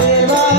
देवा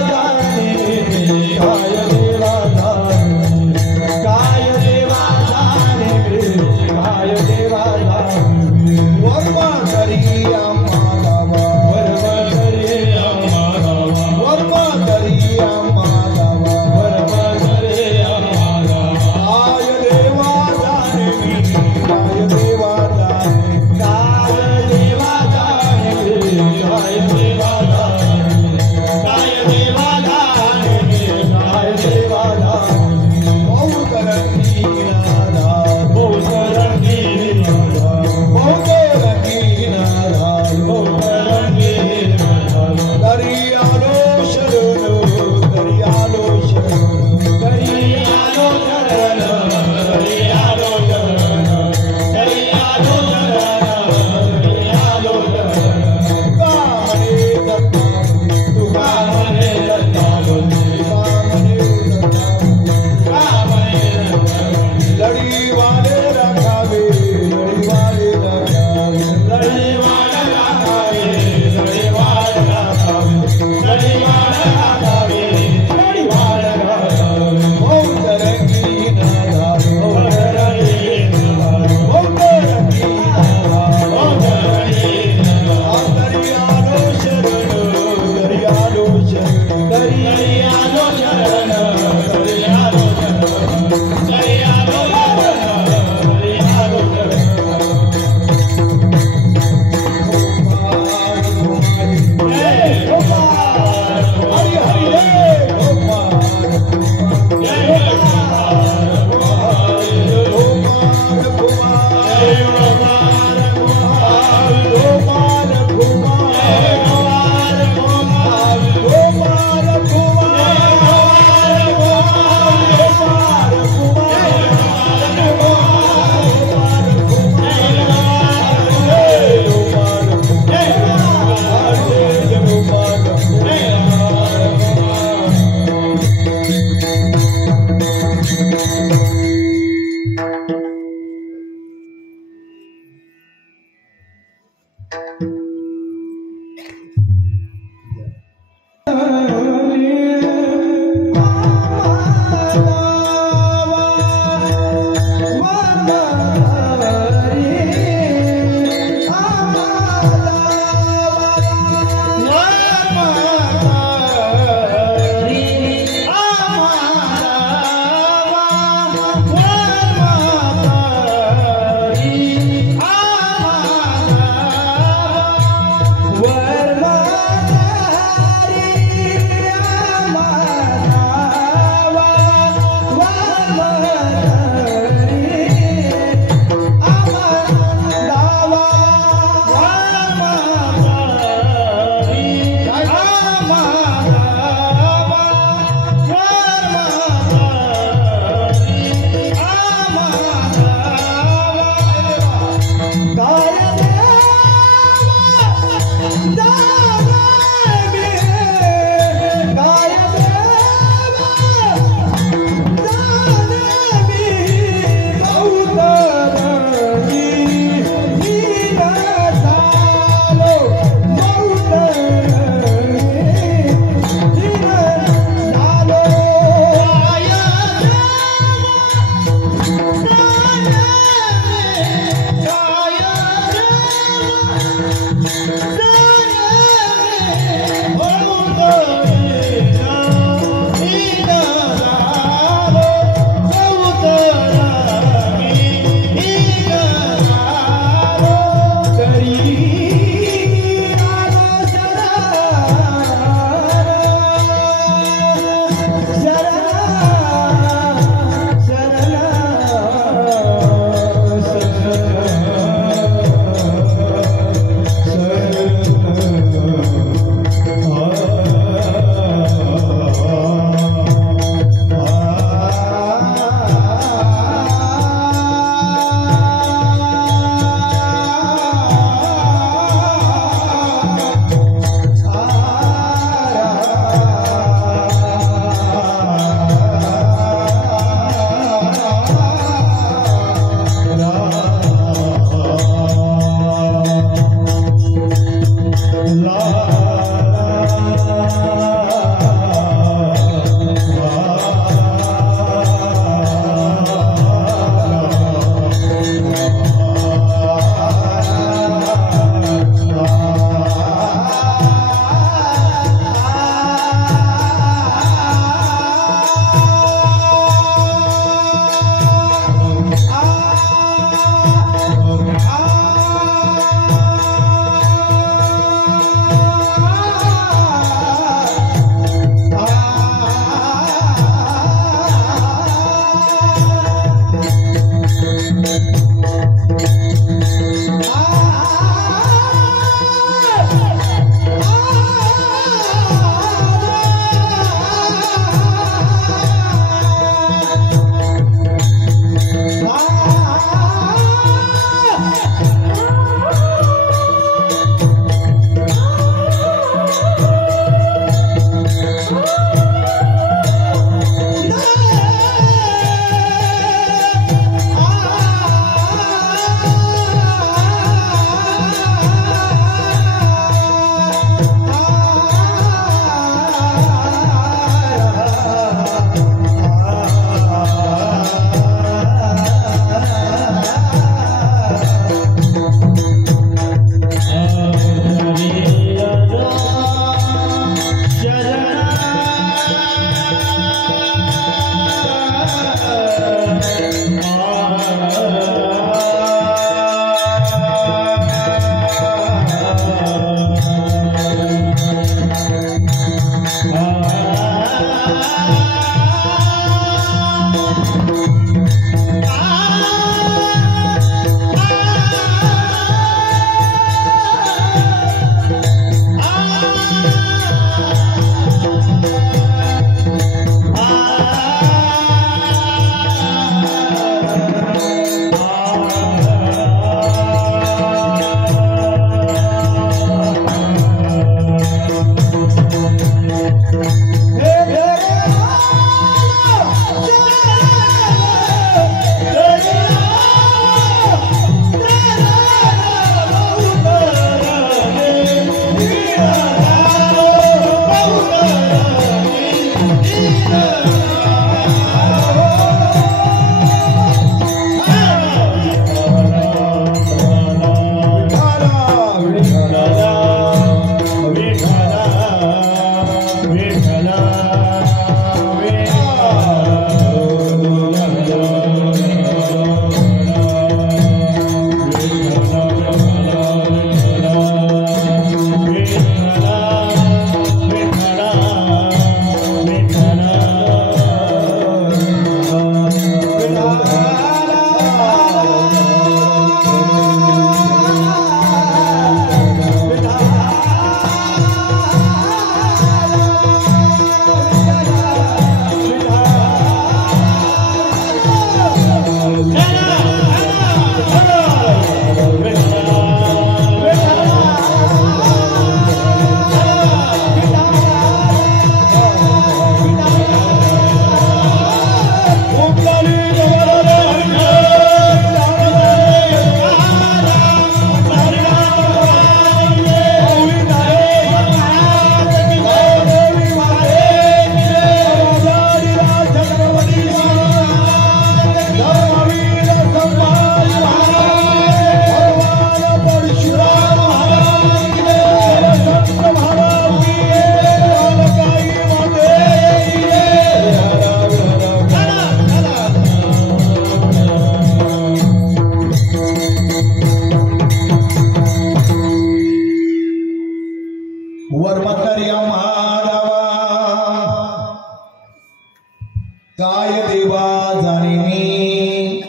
काय देवा जाणे मी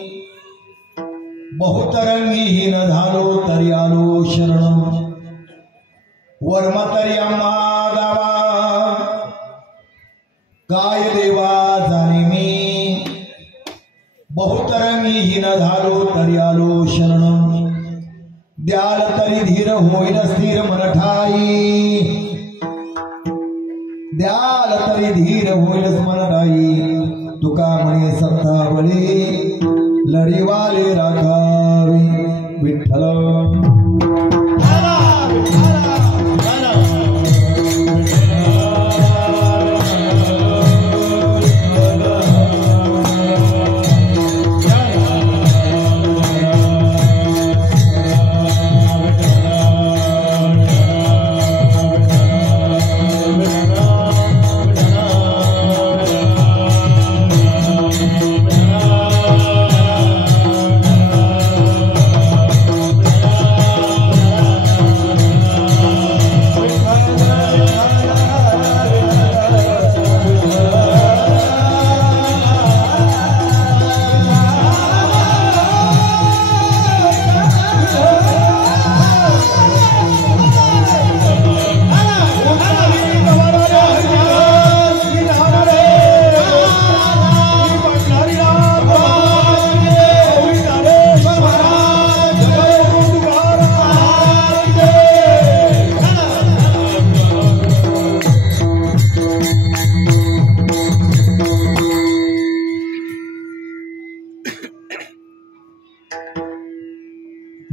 बहुतरंगीहीन झालो तरी आलो शरण वर्म तरी आम्हा गावा काय देवा जाणे मी बहुतरंगीहीन झालो तरी आलो शरण द्याल तरी धीर होईल स्थिर मन ठाई द्याल तरी धीर होईल मन ठाई तुका म्हणे सत्ता बळी लढीवाले राखावी विठ्ठल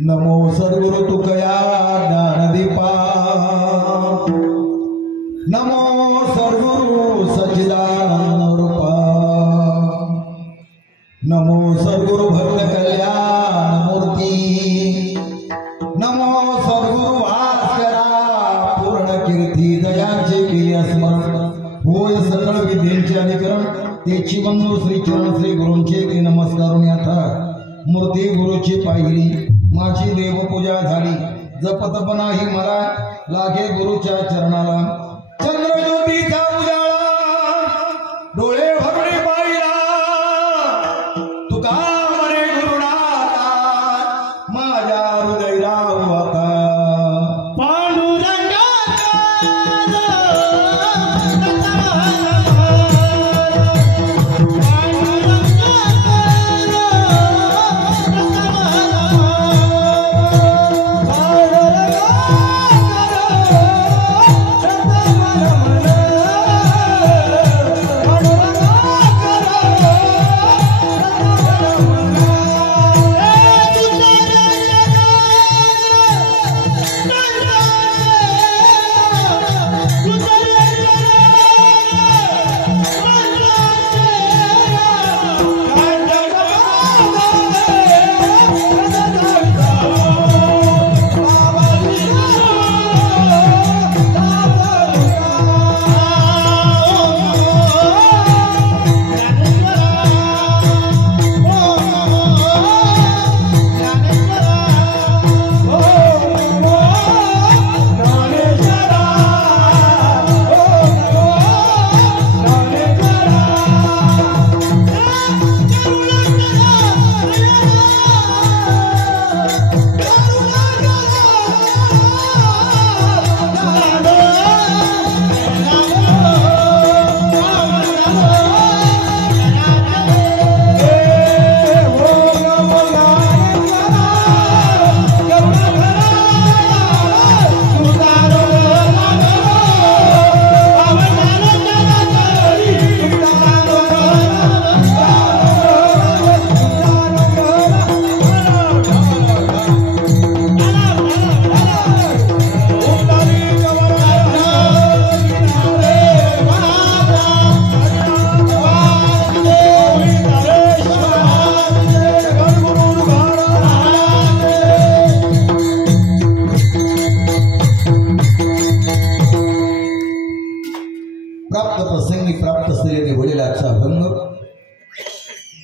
नमो सद्गुरु तुकया ज्ञानदीपा नमो सद्गुरु सच्चिदानंद रूपा नमो सद्गुरु भक्त कल्याण मूर्ती नमो सद्गुरु भास्करा पूर्ण कीर्ती दयांचे केले स्मरण होय सकळ विद्येचे अधिकरण तेची बंधू श्री चरण श्री गुरूंचे ते नमस्कारून आता मूर्ती गुरुची पाहिली माझी देवपूजा झाली जपतप नाही मला लागे गुरुच्या चरणाला चंद्रज्योतीचा उजाळा डोळे भरणे पाहिला तुका म्हणे गुरुनाथा माझ्या हृदयाला वाका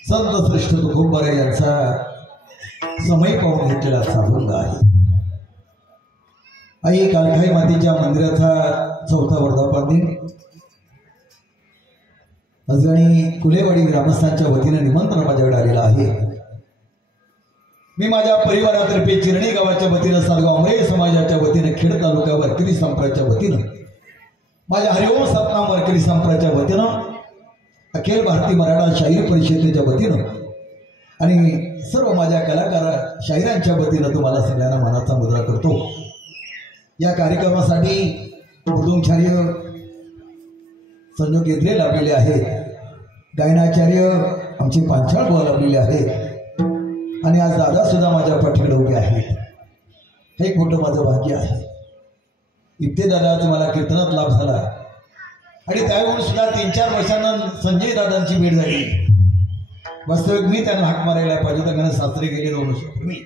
संत श्रेष्ठ तुकोबाराय यांचा समय पाहून घेतलेला अभंग आहे। आई कालखाई मातेच्या मंदिराचा चौथा वर्धापन दिन अजनी कुलेवाडी ग्रामस्थांच्या वतीने निमंत्रण माझ्याकडे आलेलं आहे। मी माझ्या परिवारातर्फे चिरणी गावाच्या वतीने सातगाव मरे समाजाच्या वतीने खेड तालुका वारकरी संप्रदायाच्या वतीने माझ्या हरिओम सतनाम वारकरी संप्रदायाच्या वतीने अखिल भारतीय मराठा शाहीर परिषदेच्या वतीने आणि सर्व माझ्या कलाकार शाहिरांच्या वतीने तुम्हाला सगळ्यांना मानाचा मुद्रा करतो। या कार्यक्रमासाठी मृदुंगाचार्य संजोग घेतले लाभलेले आहेत, गायनाचार्य आमचे पांचाळ बुवा लाभलेले आहेत आणि आज दादा सुद्धा माझ्या पाठीकडे उभे आहेत। हे एक मोठं माझं भाग्य आहे। इथे दादा तुम्हाला कीर्तनात लाभ झाला आणि त्यावेळी सुद्धा 3-4 वर्षांना संजय दादांची भेट झाली। वास्तविक मी त्यांना हाक मारायला पाहिजे तर त्यांना सासरे गेले 2 वर्षापूर्वी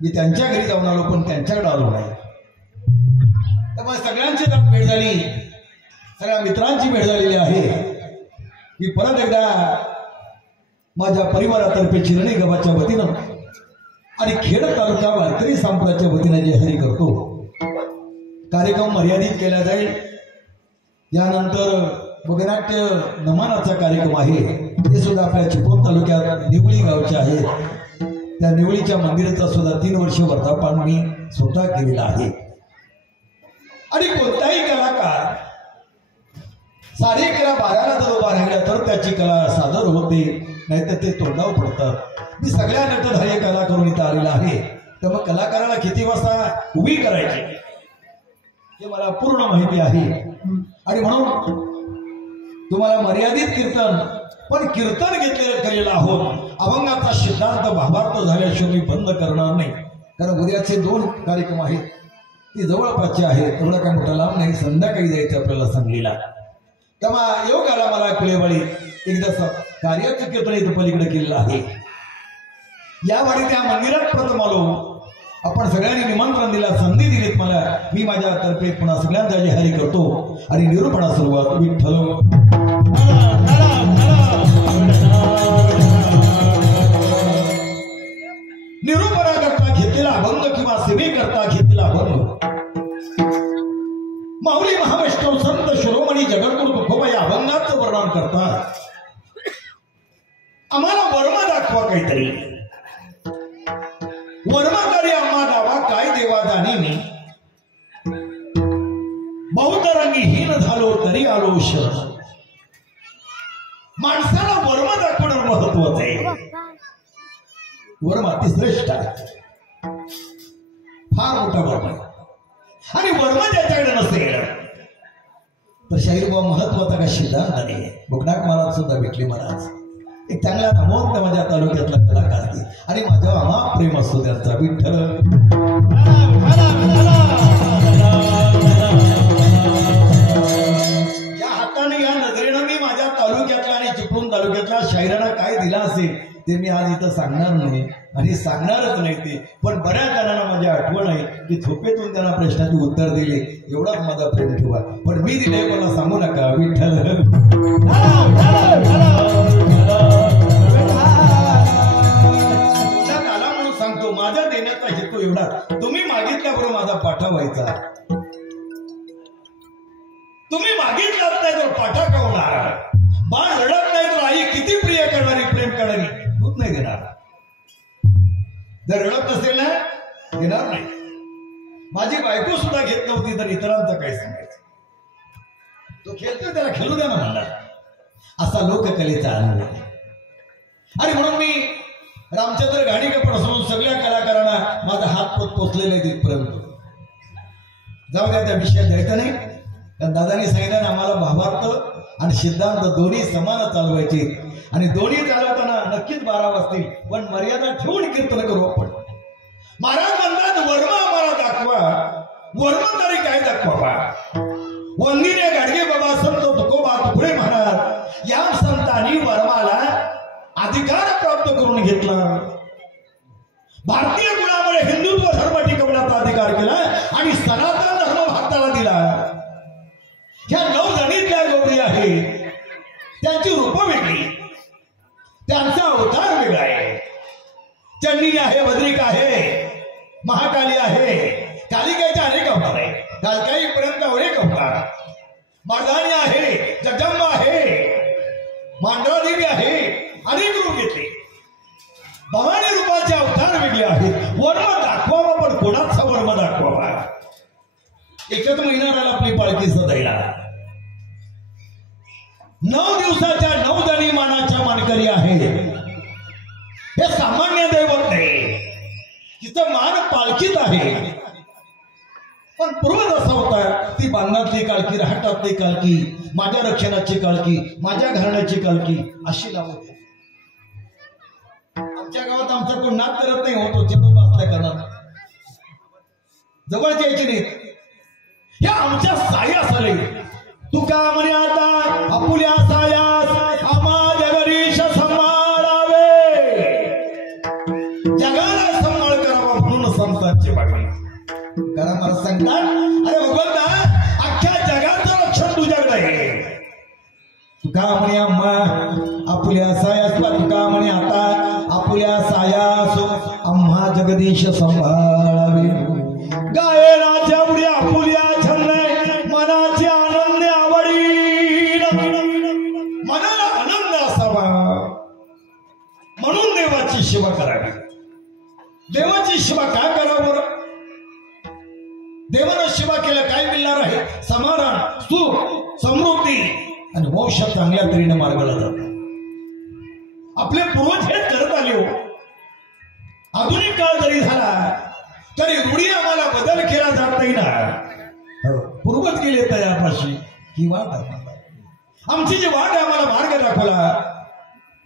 मी त्यांच्या घरी जाऊन आलो पण त्यांच्याकडे आलो नाही। त्यामुळे सगळ्यांची भेट झाली, सगळ्या मित्रांची भेट झालेली आहे। मी परत एकदा माझ्या परिवारातर्फे चिरणी गावाच्या वतीनं आणि खेड तालुका वारकरी संप्रदायाच्या वतीने जे हरी करतो। कार्यक्रम मर्यादित केला जाईल। यानंतर बगनाट्य नमनाचा कार्यक्रम आहे, ते सुद्धा आपल्या चिपळूण तालुक्यात निवळी गावचे आहे। त्या निवळीच्या मंदिराचा सुद्धा 3 वर्ष वर्धापन मी स्वतः केलेला आहे। आणि कोणताही कलाकार 11:30 जर उभा राहिला तर त्याची कला सादर होते, नाहीतर ते तोंडावर पडतात। मी सगळ्या नटधारी कला करून इथं आलेला आहे, तर मग कलाकाराला किती वाजता उभी करायची हे मला पूर्ण माहिती आहे। आणि म्हणून तुम्हाला मर्यादित कीर्तन पण कीर्तन केलेलं आहोत। अभंगाचा सिद्धांत भावार्थ झाल्याशिवाय मी बंद करणार नाही, कारण उद्याचे 2 कार्यक्रम आहेत, ती जवळपासचे आहेत, एवढा काय मोठा लांब नाही, संध्याकाळी जायचं आपल्याला सांगलीला। तेव्हा योग आला मला कुलेवाडी एकदा कार्याचं कीर्तन इथं पलीकडे केलेलं आहे। या वाडी त्या मंदिरात प्रथम आलो, आपण सगळ्यांनी निमंत्रण दिला, संधी दिलीत मला, मी माझ्यातर्फे पुन्हा सगळ्यांचा हरी करतो आणि निरूपणा सुरुवात विठ्ठल निरूपणा करता घेतलेला अभंग किंवा सेवेकरता घेतलेला अभंग माऊली महावैष्णव संत शिरोमणी जगद्गुरु तुकोबा या अभंगाचं वर्णन करतात। आम्हाला वर्मा दाखवा काहीतरी, वर्माकारी आम्हा दावा काय देवा जाणे मी, बहुतरंगीहीन झालो तरी आलो शरण। माणसाला वर्मा दाखवणं महत्वाचं आहे। वर्मा अतिश्रेष्ठ आहे, फार मोठा वर्मा, आणि वर्मा ज्याच्याकडे नसेल तर शाहीर बाबा महत्वाचा का सिद्धांत नाही। बुकनाक महाराज सुद्धा भेटले महाराज, एक चांगला नामवंत माझ्या तालुक्यातला कलाकार आहे आणि माझ्या अमाप प्रेम असतो त्यांचा। विठ्ठल या हाताने या नजरेनं मी माझ्या तालुक्यातला आणि चिपळूण तालुक्यातल्या शाहिरांना काय दिला असेल ते मी आज इथं सांगणार नाही आणि सांगणारच नाही ते, पण बऱ्याच जणांना माझी आठवण आहे की झोपेतून त्यांना प्रश्नाचे उत्तर दिले, एवढाच माझा प्रेम ठेवा, पण मी दिले मला सांगू नका। विठ्ठल म्हणून सांगतो, माझ्या देण्याचा हेतू एवढा, तुम्ही मागितल्याबरोबर माझा पाठा व्हायचा। तुम्ही मागितलात नाही तर पाठा का होणार? बाळ रडत नाही तर आई किती प्रिय करणारी, प्रेम करणारी, दूध नाही देणार। जर रडत नसेल ना, देणार नाही। माझी बायको सुद्धा घेत नव्हती तर इतरांचं काय सांगायचं? तो खेळतोय त्याला खेळू द्या ना म्हणला, असा लोककलेचा अनुभव आहे। आणि म्हणून मी रामचंद्र घाणीकरपासून सगळ्या कलाकारांना माझा हात पोचलेला आहे तिथपर्यंत। जाऊ द्या, त्या विषयात जायचं नाही, कारण दादानी सांगितलं आम्हाला भावार्थ आणि सिद्धांत दोन्ही समान चालवायचे, आणि दोन्ही चालवताना नक्कीच 12 वाजतील, पण मर्यादा ठेवून कीर्तन करू आपण। महाराज म्हणतात वर्मा आम्हाला दाखवा, वर्मा तरी काय दाखवा? वंदिने गाडगे बाबा संत तुकोबा तुकडे महाराज या संतांनी वर्माला अधिकार प्राप्त करून घेतला। भारतीय गुणामुळे हिंदुत्व धर्म टिकवण्याचा अधिकार केला आणि सनातन धर्म भारताला दिला। ह्या 9 जणीतल्या गौरी आहेत, त्यांची रूप वेगळी, त्यांचा अवतार वेगळा आहे। चंडी आहे, भद्रिका आहे, महाकाली आहे, कालिकेचे अनेक अवतार आहे, कालकाईपर्यंत अनेक अवतार, मर्दानी आहे, जगदंबा आहे, मांडरादेवी आहे, अनेक रूप घेतले. भवानी रूपाचे अवतार वेगळे आहेत. वर्म दाखवावा, पण कोणाचा वर्म दाखवावा? एकच महिन्याला आपली पालखी सदैला 9 दिवसाच्या 9 दणी मानाच्या मानकरी आहे. हे सामान्य दैवत नाही, तिचं मान पालखीत आहे. पण पूर्वज असा होता, ती बांधण्यातली काळकी, राहटातली काळकी, माझ्या रक्षणाची काळकी, माझ्या घराण्याची काळकी अशी लावत. आमच्या गावात आमचा कोण नाद करत नाही होतो, चिपा असल्या करणार जवळ यायची नाही. या आमच्या साया सारे तुका म्हणे आता आपुल्या सायास आम्हा जगदीश सांभाळावे, जगाला सांभाळ करावा म्हणून संतांची मागणी करा. मला सांगतात, अरे भगवंता, अख्ख्या जगाचं रक्षण तुझ्याकडे आहे. तुका म्हणे आम्हा आपुल्या सायास, तुका म्हणे आता आपुल्या सायास आम्हा जगदीश सांभाळावे. गायनाच्या पुढे आपुल्या छंद मनाची आनंद आवडी, मनाला आनंद असावा म्हणून देवाची सेवा करावी. देवाची सेवा काय करावं? देवानं सेवा केलं काय मिळणार आहे? समाधान, सुख, समृद्धी आणि मोक्ष चांगल्या तऱ्हेने मार्गाला जातात. आपले पूर्वज हे करत आले हो. आधुनिक काळ जरी झाला तरी रूढी आम्हाला बदल केला जात नाही ना. पूर्वज गेले तयापाशी ही वाट आमची जी वाट आम्हाला मार्ग दाखवला.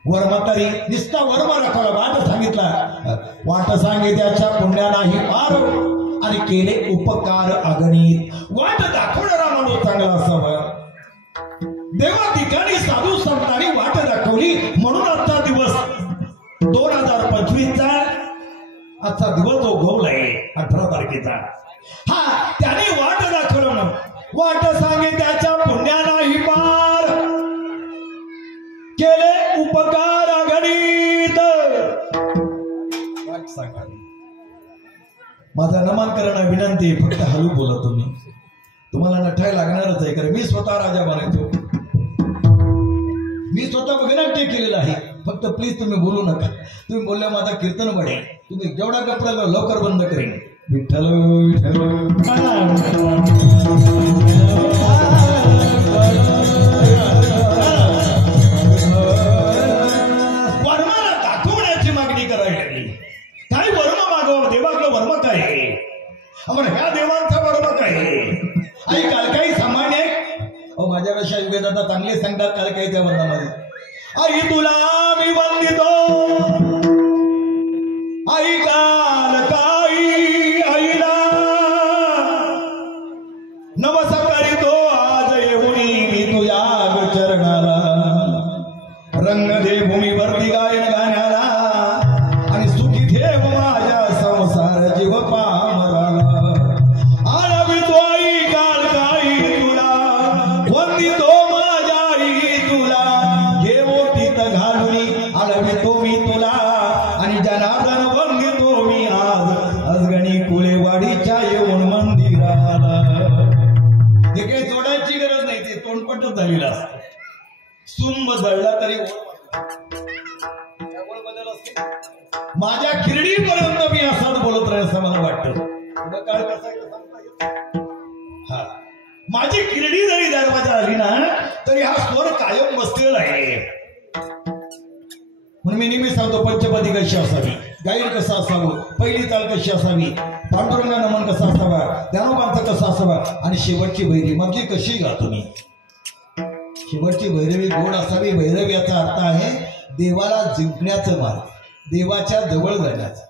वर्मातारी निस्ता वर्मा दाखवला, वाट सांगितला. वाट सांगितल्याच्या पुण्या नाही पार आणि केले उपकार अगणित. वाट दाखवणारा माणूस चांगला असावा. देवा ठिकाणी साधू संतांनी वाट दाखवली म्हणून आजचा दिवस 2025 आजचा दिवस जो गौलाय 18 तारखेचा, हा त्याने वाट दाखवलं. वाट सांगे त्याच्या पुण्या नाही पार, केले उपकार अगणित. वाट सांगा. माझा नमन करणं विनंती, फक्त हळू बोला. तुम्हाला नटाय लागणारच आहे, कारण मी स्वतः राजा बनायचो. मी स्वतः वगनाट्य केलेलं आहे. फक्त प्लीज तुम्ही बोलू नका. तुम्ही बोलल्या माझा कीर्तन वाढेल. तुम्ही जेवढा कपडा लवकर बंद करेन. विठ्ठल विठ्ठल वर्माला दाखवण्याची मागणी करायला लागली. काय वर्म मागव? देवाकडे वर्म काय आहे? आपण ह्या देवांचा वर्म काय आहे? आई कालकाई सामान्य माझ्यापेक्षा युगदाता चांगले सांगतात कालकाईच्या वर्णामध्ये. आई तुला मी वंदितो, आई कालकाई आईला नवस करीतो आज येऊनी मी तुझ्या चरणाला. रंग दे भूमीवरती गायन गाण्याला आणि सुखी ठेव माझ्या संसार जीव पामराला. आळवितो आई कालकाई तुला, वंदितो माझ्या आई तुला, हे ओटीत घालून आळवितो मी तुला आणि जनार्दन वंदितो मी आज अजगणी कुलेवाडीच्या येऊन मंदिराला. हे काही जोडायची गरज नाही, ते तोंडपटच झालेला असतं. सुंब जळला तरी बदल असते. माझ्या खिरडीपर्यंत मी असाच बोलत राहील असं मला वाटतं. पुढं काळ कसा हा माझी खिरडी जरी दरवाजा आली ना तरी हा स्वर कायम बसलेला आहे. म्हणून मी नेहमी सांगतो, पंचपदी कशी असावी, गायन कसं असावं, पहिली चाल कशी असावी, पांडुरंगा नमन कसा असावा, ज्ञानोबांचा कसा असावा आणि शेवटची भैरी मधली कशी गा तुम्ही. शेवटची भैरवी गोड असावी. भैरवी याचा अर्थ आहे देवाला जिंकण्याचं मार्ग, देवाच्या जवळ जाण्याचा.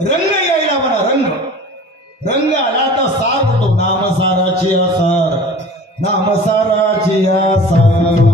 रंग यायला म्हणा, रंग रंग आला तर सार होतो. नामसाराची आसार, नामसाराची आसार,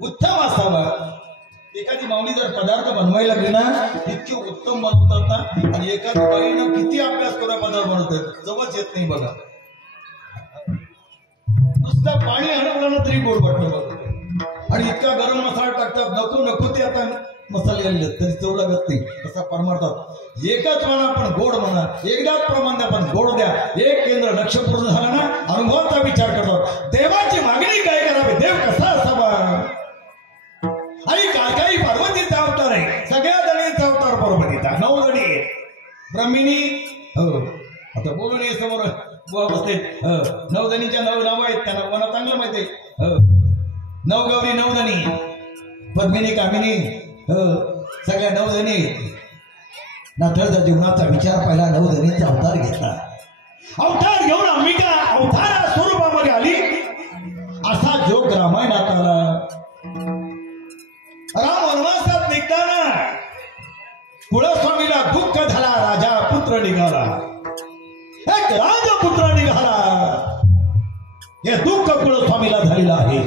उत्तम असावा. एखादी माऊली जर पदार्थ बनवायला लागली ना इतके उत्तम बनवतात ना, आणि एखादी बाईनं किती अभ्यास करून पदार्थ बनवतात जवळच येत नाही बघा. नुसतं पाणी हरवलं तरी गोड वाटतं बघ, आणि इतका गरम मसाला टाकतात नको नको ते आता मसाले आले तरी चव लागत नाही तसा परमार्थात एकच म्हणा पण गोड म्हणा, एकदाच प्रमाणे आपण गोड द्या. एक केंद्र लक्ष पूर्ण झालं ना अनुभवाचा विचार करतात. देवाची मागणी काय करावी, देव कसा असावा. आणि काही पार्वतीचा अवतार आहे, सगळ्या जणींचा अवतार पार्वतीचा. 9 जणी ब्रह्मिणी, हो आता बोलून ये समोर बसले. 9 जणींच्या 9 नावं आहेत, त्यांना मला चांगलं माहिती आहे. 9 गौरी 9 जणी, पद्मिनी कामिनी, सगळ्या 9 जणी. नाथळचा जीवनाचा विचार पहिला 9 जणींचा अवतार घेतला. अवतार घेऊन अंबिका अवतारा स्वरूपामध्ये आली. असा जोग रामायणात आला. राम वनवासात निघताना कुळस्वामीला दुःख झाला, राजा पुत्र निघाला, एक राजपुत्र निघाला. हे दुःख कुळस्वामीला झालेलं आहे.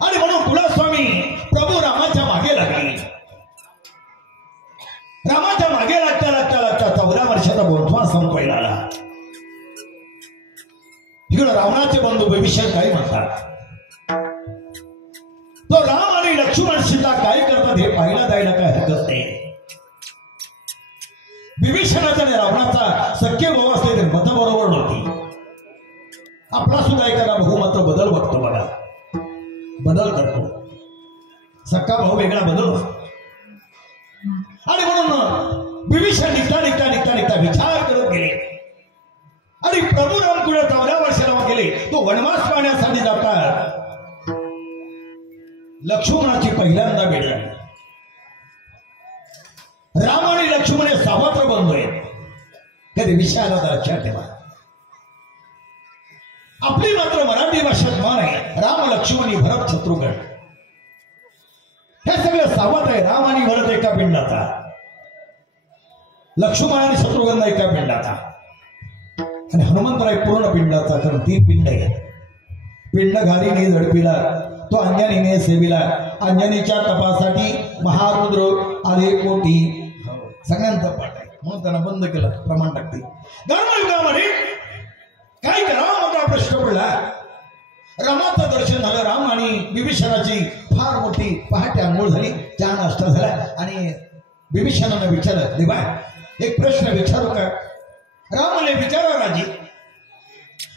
आणि म्हणून कुळस्वामी प्रभू रामाच्या मागे लागली. रामाच्या मागे लागता लागता लागता 14 वर्षाचा वनवास संपवायला आला. इकडं रावणाचे बंधू विभीषण काय म्हणतात, तो राम आणि लक्ष्मण सीता काय करतात हे पाहायला जायला काय हरकत नाही. विभीषणाचा आणि रावणाचा सख्य भाऊ असले तर मत बरोबर नव्हती. आपला सुद्धा एखादा बहुमत बदल बघतो बघा, बदल करतो. सख्खा भाऊ वेगळा बदल. आणि म्हणून विभीषण निघता निघता निघता निघता विचार करत गेले. आणि प्रभू राम कुठे 14 वर्षाला गेले. तो वनवास पाहण्यासाठी जातात. लक्ष्मणाची पहिल्यांदा भेट झाली. राम आणि लक्ष्मण हे सावत्र बंधू आहेत. कधी विषयाला लक्षात ठेवा. आपली मात्र मराठी भाषेत मान आहे राम लक्ष्मणी भरत शत्रुघ्न. हे सगळं सावत्र आहे. राम आणि भरत एका पिंडाचा, लक्ष्मण आणि शत्रुघ्न एका पिंडाचा, आणि हनुमंतराय पूर्ण पिंडाचा. कारण 3 पिंड आहेत. पिंड घारीने झडपिला तो अंजनीने सेविला. अंजनीच्या तपासाठी महारुद्र आले कोटी. सगळ्यांचा पाठ आहे म्हणून त्यांना बंद केलं. प्रमाण टाकते. धर्मयुगामध्ये काय करावं मोठा प्रश्न पडला. रामाचं दर्शन झालं. राम आणि विभीषणाची फार मोठी पहाटे आंघोळ झाली. 4 नाश्ता झाला. आणि विभीषणानं विचारलं, देवा एक प्रश्न विचारू का. रामाने विचारा राजी.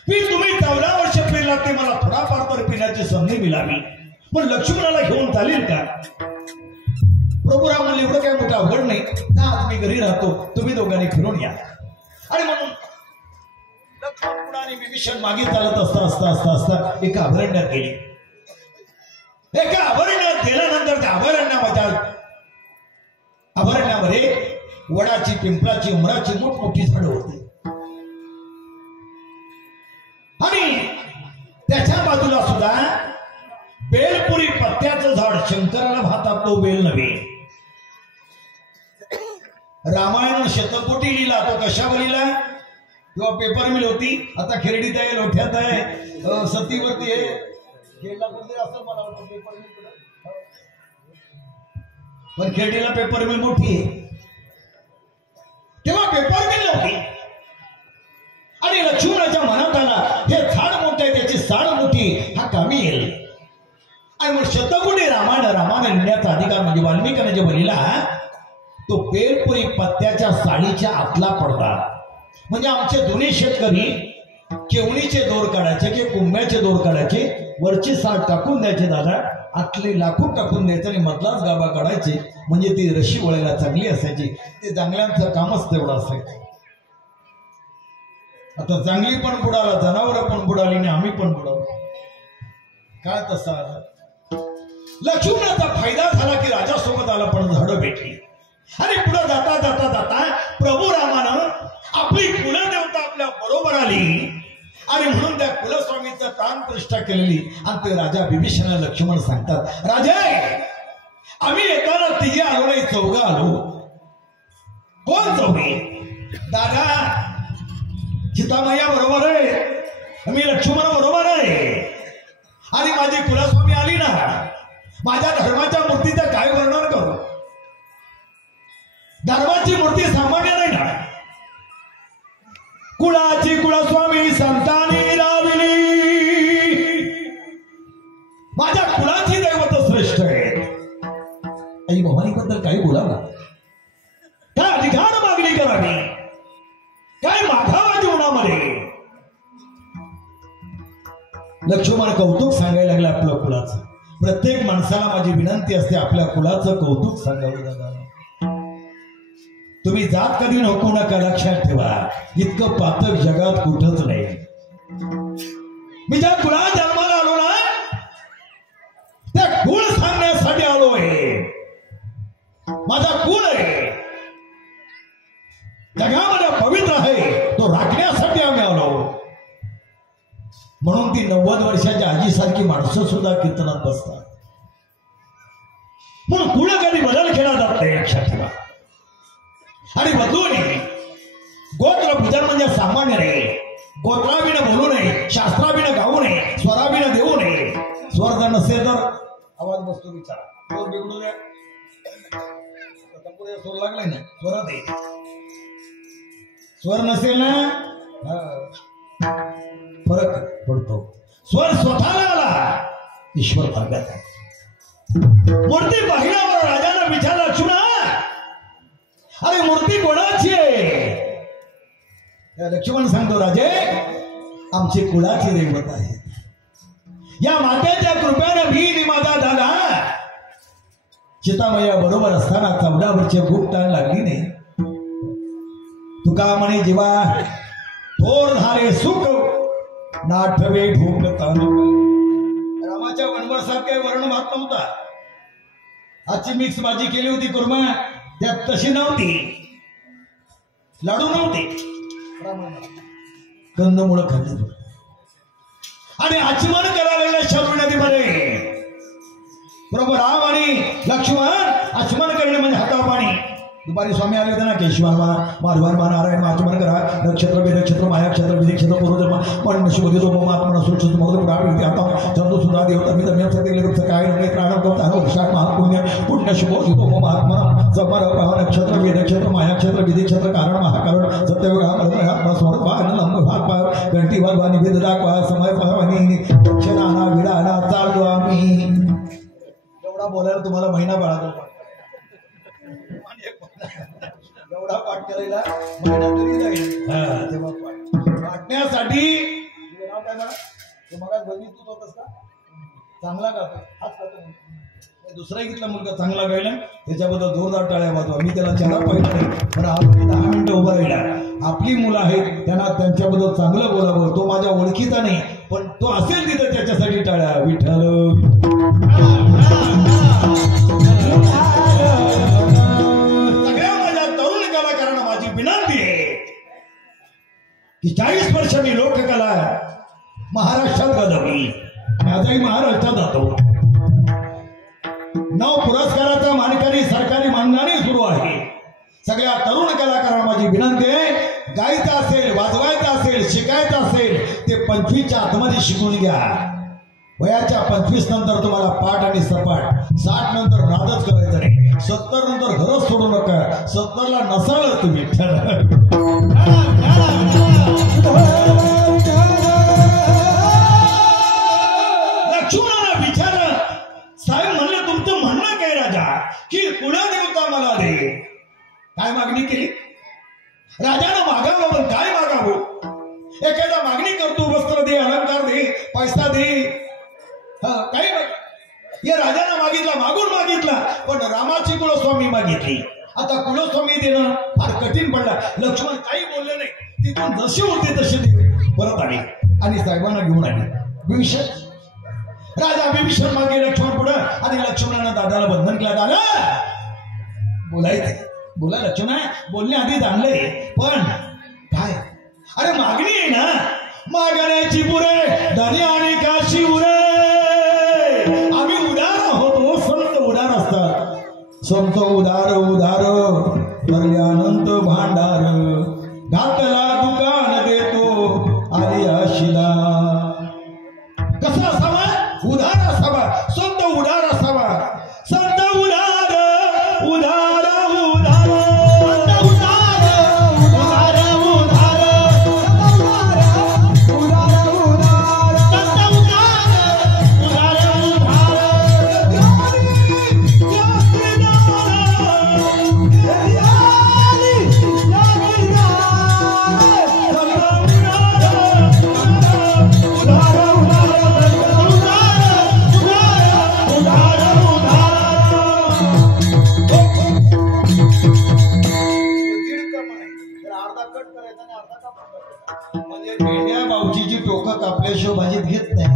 मी तुम्ही 14 वर्ष पिला ते मला थोडाफार तर पिण्याची संधी मिळावी, पण लक्ष्मणाला घेऊन चालेल का. प्रभू राम म्हणले एवढं काय मोठं अवघड नाही, आज मी घरी राहतो, तुम्ही दोघांनी फिरून या. आणि म्हणून लक्ष्मण आणि विभीषण मागे चालत असता असता असता असता एका अभयारण्यात गेले. एका अभयारण्यात गेल्यानंतर त्या अभयारण्यामध्ये वडाची, पिंपळाची, उमराची मोठमोठी झाडं होती. आणि त्याच्या बाजूला सुद्धा बेलपुरी पत्त्याचं झाड. शंकराला भातात तो बेल नव्हे. रामायण शतकोटी लिहिला तो कशावर लिहिला, किंवा पेपर मिल होती, आता खिरडीत आहे, लोठ्यात आहे, सतीवरती आहे, असं मला वाटतं पेपर मिल. पण खिरडीला पेपर मिल मोठी आहे, तेव्हा पेपर मिल नव्हती. आणि लक्ष्मणाच्या मनात आला हे झाड मोठे आहे, त्याची साड मोठी, हा कामी येईल. आणि मग शतकोटी रामाने लिहिण्याचा अधिकार म्हणजे वाल्मिकाने जे बनला तो बेलपुरी पत्त्याच्या साडीच्या आतला पडदा. म्हणजे आमचे दोन्ही शेतकरी केवणीचे दोर काढायचे की कुंभ्याचे दोर काढायचे, वरची साड टाकून द्यायचे दादा, आतले लाकूड टाकून द्यायचं आणि मधलाच गाभा काढायचे, म्हणजे ती रशी वळायला चांगली असायची. ते चांगल्यांचं कामच तेवढं असायचं. आता चांगली पण बुडाला, जनावर पण बुडाली आणि आम्ही पण बुडालो. काय तसा लक्ष्मणाचा फायदा झाला की राजासोबत आला, पण झाडं भेटली. आणि पुढे जाता जाता जाता प्रभू रामानं आपली कुलदेवता आपल्या बरोबर आली. आणि म्हणून त्या कुलस्वामीचा प्राण प्रतिष्ठा केलेली. आणि ते राजा विभीषण लक्ष्मण सांगतात, राजा आम्ही येताना 3 आलो नाही, 4 आलो. कोण 4? दादा सीतामैया बरोबर आहे, मी लक्ष्मण बरोबर आहे, आणि माझी कुलस्वामी आली ना, माझ्या धर्माच्या मूर्तीचं काय वर्णन करू? धर्माची मूर्ती सामान्य नाही ना. कुळाची कुळस्वामी संतानी लावली, माझ्या कुळाची दैवत श्रेष्ठ आहे. आई भवानीबद्दल काही बोलावं, काय अधिकार मागणी करावी, काय मागावा जीवनामध्ये. लक्ष्मण कौतुक सांगायला लागलं आपल्या कुळाचं. प्रत्येक माणसाला माझी विनंती असते आपल्या कुळाचं कौतुक सांगावं दादा. तुम्ही जात कधी नको नका, लक्षात ठेवा. इतकं पातक जगात कुठंच नाही. मी ज्या कुळात जन्माला आलो ना, त्या कुळ सांगण्यासाठी आलोय. माझा कुळ आहे, जगामध्ये पवित्र आहे, तो राखण्यासाठी आम्ही आलो. म्हणून ती 90 वर्षाच्या आजीसारखी माणसं सुद्धा कीर्तनात बसतात. म्हणून कुळ कधी बदल केला जात नाही, लक्षात ठेवा. आणि बदलू नये. गोत्र पूजन म्हणजे सामान्य नाही. गोत्राविनं बोलू नये, शास्त्राविनं गाऊ नये, स्वराविनं देऊ नये. स्वर जर नसेल तर आवाज बसतो विचार, स्वर बिघडू नये. स्वर लागलाय ना, स्वरात आहे. स्वर नसेल ना फरक पडतो. स्वर स्वतःला आला, ईश्वर ताब्यात आहे. मूर्ती पाहिल्यावर राजानं विचारलं, लक्ष्मणा अरे मूर्ती कोणाची आहे? लक्ष्मण सांगतो, राजे आमची कुळाची दैवत आहे. या मातेच्या कृपेने मी आणि माझा दादा सीतामया बरोबर असताना 14 वर्षे भूक ताण लागली नाही. तुका म्हणे जीवा थोर झाले सुख नाठवे भूक ताण. रामाच्या वनवासात काही वर्ण भात नव्हता. आजची मिक्स भाजी केली होती कुर्मा, त्यात तशी नव्हती, लाडू नव्हते, कंदमुळं खाल्ली. आणि आचमन करायला शत्रू नदीमध्ये बरोबर राम आणि लक्ष्मण आचमन करणे म्हणजे हातापाणी. दुपारी स्वामी आले होते ना, केशवामा माधवान्मा नारायण आचमन करा. नक्षत्र वेदक्षेत्र मायाक्षेत्र विधिक्षेत्र पूर्वजन्म पण शुभदितो महात्मा सुरक्षित मोदक आता चंदू सुद्धा देवता मी दम्य सत्य काय नाही प्राण वृक्षात महापुण्य पुण्य शुभो शुभो महात्मा समर नक्षत्र वेदक्षेत्र मायाक्षेत्र विधिक्षेत्र कारण महाकारण सत्ययुगा स्वरूप लंब घंटी वाजवा निवेद दाखवा समय पाहवानी दक्षिणाना विडाना चालतो आम्ही. एवढा बोलायला तुम्हाला महिना बाळा, एवढा पाठ करायला महिना तरी जाईल. तेव्हा वाटण्यासाठी नाव काय म्हणा, मग बघितलं होतस का? चांगला गातो, हाच गातो. दुसरा घेतला मुलगा चांगला गायला, त्याच्याबद्दल जोरदार टाळ्या वाजवा. मी त्याला चेहरा पाहिला नाही, पण आपण 10 मिनिटं उभं राहिला. आपली मुलं आहेत, त्यांना त्यांच्याबद्दल चांगलं बोलावं. तो माझ्या ओळखीचा नाही, पण तो असेल तिथं त्याच्यासाठी टाळ्या. विठ्ठल की 40 वर्ष मी लोककला महाराष्ट्रात गाजवली. आजही महाराष्ट्रात जातो. 9 पुरस्काराचा मानकरी सरकारी मानधनी सुरू आहे. सगळ्या तरुण कलाकारांना माझी विनंती आहे, गायचं असेल, वाजवायचं असेल, शिकायचं असेल ते 25च्या आतमध्ये शिकून घ्या. वयाच्या 25 नंतर तुम्हाला पाठ आणि सपाट, 60 नंतर नादच करायचं नाही, 70 नंतर घरच सोडू नका. 70ला नसालच तुम्ही. लक्ष्मणाला विचारलं, साहेब म्हणलं तुमचं म्हणणं काय राजा, की कुळदेवता मला दे. काय मागणी केली? राजानं मागावं, पण काय मागावं? एखादा मागणी करतो, वस्त्र दे, अलंकार दे, पैसा दे, काही या राजानं मागितला, मागून मागितला, पण रामाची कुलस्वामी मागितली. आता कुलस्वामी देणं फार कठीण पडला. लक्ष्मण काही बोलले नाही. तिथून जसे होते तसे ते परत आले आणि साहेबांना घेऊन आले. विभीषण राजा विभीषण मागे लक्ष्मण पुढं, आणि लक्ष्मणानं दादाला बंधन केलं. दादा बोलायचं, बोला लक्ष्मण बोलणे आधी जाणले, पण काय अरे मागणी आहे ना, मागण्याची पुरे धनी आणि काशी उरे. आम्ही उदार आहोत, संत उदार असतात. संत उदार उदार अनंत भांडार, घातला दुकान देतो आली आशिला. कसा असावा? उदार असावा, संत उदार असावा. म्हणजे भेंड्या बावचीची टोकं कापल्याशिवाय भाजीत घेत नाही.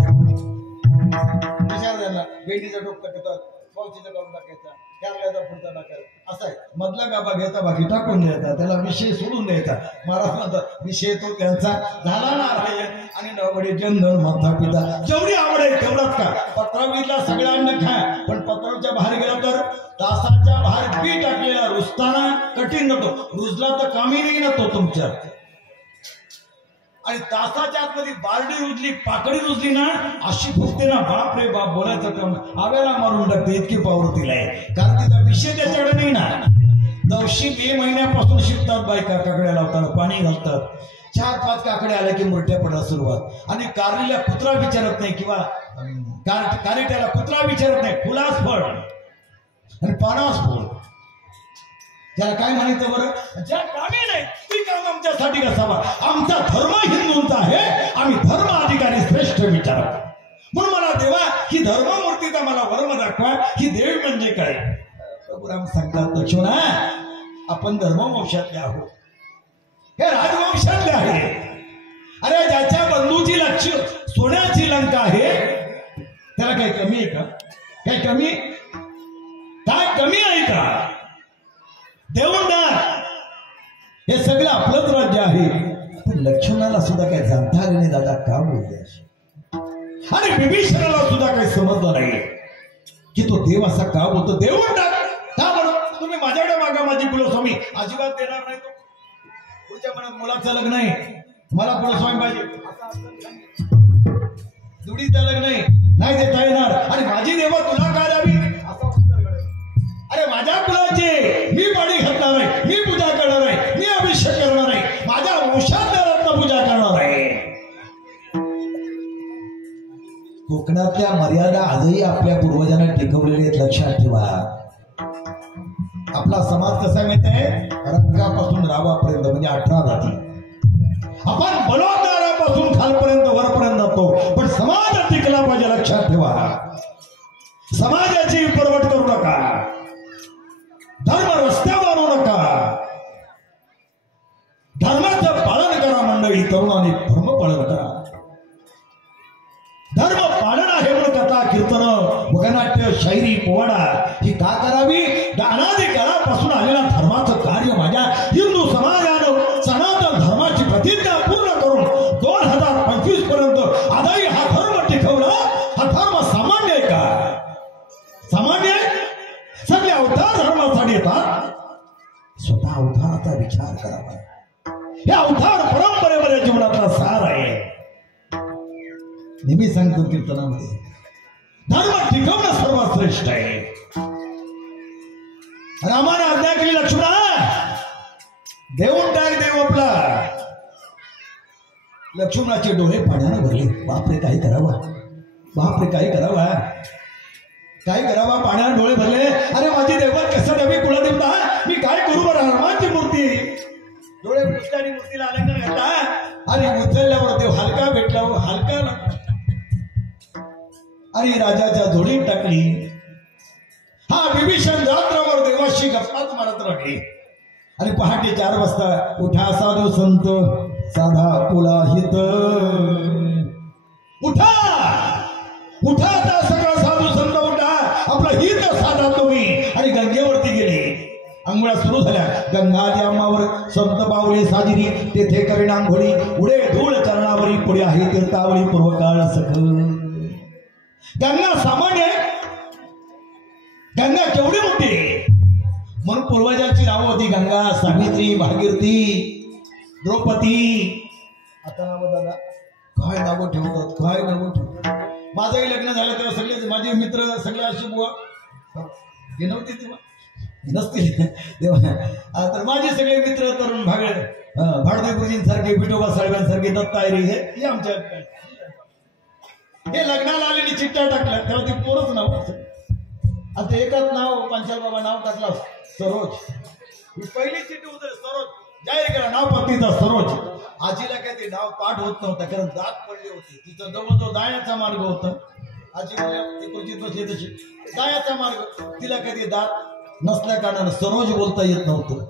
विचार झाला, भेंडीचं टोक टाकतात, बावचीचं काढून टाकायचा, कारल्याचा पुढचा टाकायचा, असं आहे. मधला गाभा घ्यायचा, बाकी टाकून द्यायचा, त्याला विषय सोडून द्यायचा. महाराज म्हणतात विषय तो त्यांचा झाला ना आणि नवडे जनधन माता पिता. जेवढी आवड आहे तेवढाच का. पत्रावळीतला सगळं अन्न खा, पण पत्रावच्या बाहेर गेला तर तासाच्या बाहेर पी टाकलेला रुजताना कठीण नव्हतो, रुजला तर कामी नाही ना तो तुमच्या. आणि तासाच्या आतमध्ये बारडी रुजली, पाकडी रुजली ना, अशी फुकते ना, बाप रे बाप, बोलायचं काम आव्याला मारून टाकते, इतकी पावर तिला आहे. कारण तिचा विषय त्याच्याकडे नाही ना. 900 मे महिन्यापासून शिकतात बायका, काकड्या लावतात, पाणी घालतात. 4-5 काकड्या आल्या की मुरट्या पडायला सुरुवात. आणि कारलीला कुत्रा विचारत नाही, किंवा कारेट्याला कुत्रा विचारत नाही, फुलास फळ आणि पानास फळ. त्याला काय म्हणायचं बरं, ज्या कामे नाही ती काम आमच्यासाठी कसावा. आमचा धर्म हिंदूंचा आहे, आम्ही धर्म अधिकारी श्रेष्ठ विचार. म्हणून मला देवा ही धर्ममूर्तीचा मला वर्म दाखवा, ही देवी म्हणजे काय. प्रभुराम सांगतात, लक्ष्मणा आपण धर्मवंशातले आहोत, हे राजवंशातले आहे. अरे ज्याच्या बंधूची लक्ष सोन्याची लंका आहे त्याला काही कमी आहे का. काही कमी, काय कमी आहे का. देऊळदार हे सगळं आपलंच राज्य आहे. पण लक्ष्मणाला सुद्धा काय जाणता आले नाही, दादा का बोलले. आणि विभीषणाला सुद्धा काही समजलं नाही की तो देव असा का बोलतो. देऊळदार का म्हणून तुम्ही माझ्याकडे मागा माझी कुलस्वामी, अजिबात देणार नाही. तो पुढच्या मनात मुलाचं लग्न आहे, मला कुलस्वामी पाहिजे, जुडीचं लग्न आहे, नाही देता येणार. आणि माझी देवा तुला काय द्यावी. अरे माझ्या कुलाचे मी पाणी घातणार आहे, मी पूजा करणार आहे, मी अभिषेक करणार आहे, माझ्या वंशातल्या रत्न पूजा करणार आहे. कोकणातल्या मर्यादा आजही आपल्या पूर्वजांना टिकवलेल्या आहेत, लक्षात ठेवा. आपला समाज कसा माहिती आहे, रंगापासून रावापर्यंत म्हणजे 18 जाती. आपण बलात्कारापासून खालपर्यंत वरपर्यंत जातो, पण समाज टिकला पाहिजे, लक्षात ठेवा. समाजाची परवड करू नका, धर्म रस्त्यावर आणू नका, धर्माचं पालन करा. मंडळी तरुणांनी धर्म पालन करा. धर्म पालन आहे म्हणून कथा, कीर्तन, वगनाट्य, शायरी, पोवाडा ही का करावी. अनादी काळापासून आलेला धर्माचं कार्य माझ्या हिंदू समाजानं सनातन धर्माची प्रतिज्ञा पूर्ण करून 2025 पर्यंत आजही हा धर्म टिकवला. हा धर्म सामान्य आहे का. सामान्य आहे. सगळे अवतार धर्मासाठी येतात, स्वतः अवताराचा विचार करावा. या अवतार परंपरेमध्ये जीवनातला सार आहे. नेहमी सांगतो कीर्तनामध्ये, धर्म टिकवणं सर्वात श्रेष्ठ आहे. रामाने आज्ञा केली, लक्ष्मणा देऊन टाक देव आपला. लक्ष्मणाचे डोळे पाण्याने भरले. बापरे काय करावा, बापरे काय करावा, काय करावा. पाण्याने डोळे भरले. अरे माझी देवत कसं द्यावी कुलदेवता, मी काय करू बरं. हनुमानची मूर्ती, डोळे पुसल्याने मूर्तीला आल्यानं घातला. आणि उचलल्यावर देव हलका भेटला, हलका. आणि राजाच्या जोडीत टाकली. हा विभीषण रात्रभर देवाशी गप्पाच मारत राहिले. आणि पहाटे 4 वाजता उठा साधू संत साधा पुलाहित, उठा उठा आता सगळा साधू संत उठा, आपला हित साधा तुम्ही. आणि गंगेवरती गेले. अंघोळ्या सुरू झाल्या. गंगादी आम्हावर संत पावले साजिरी, तेथे करीन आंघोळी, उडे धूळ चरणावरी, पुढे आहे तीर्थावळी पूर्वकाळ सख. गंगा सामान्य, गंगा केवढी मोठी आहे. म्हणून पूर्वजांची नावं होती गंगा, सावित्री, भागीरथी, द्रौपदी. आता नाव दादा काय नावं ठेवतात, काय नावं ठेवतात. माझंही लग्न झालं तेव्हा सगळे माझे मित्र सगळे अशी बुवा हे नव्हते तेव्हा, नसतील तेव्हा. तर माझे सगळे मित्र तरुण भाडदेव गुरुजींसारखे, विठोबा साहेबांसारखे, दत्तायरी, हे आमच्या हे लग्नाला आलेली चिठ्ठ्या टाकल्या तेव्हा ती पोरच नाव. आता एकच नाव पंचाल बाबा नाव टाकला सरोज. ही पहिली चिठ्ठी होत सरोज, जाहीर करा नाव पत्नीचा सरोज. आजीला काय ते नाव पाठ होत नव्हतं कारण दात पडले होते. तिचं जवळजवळ जाण्याचा मार्ग होता. आजी ती खुर्चीत बसली तशी जायचा मार्ग, तिला काय ते दात नसल्या कारणानं सरोज बोलता येत नव्हतं.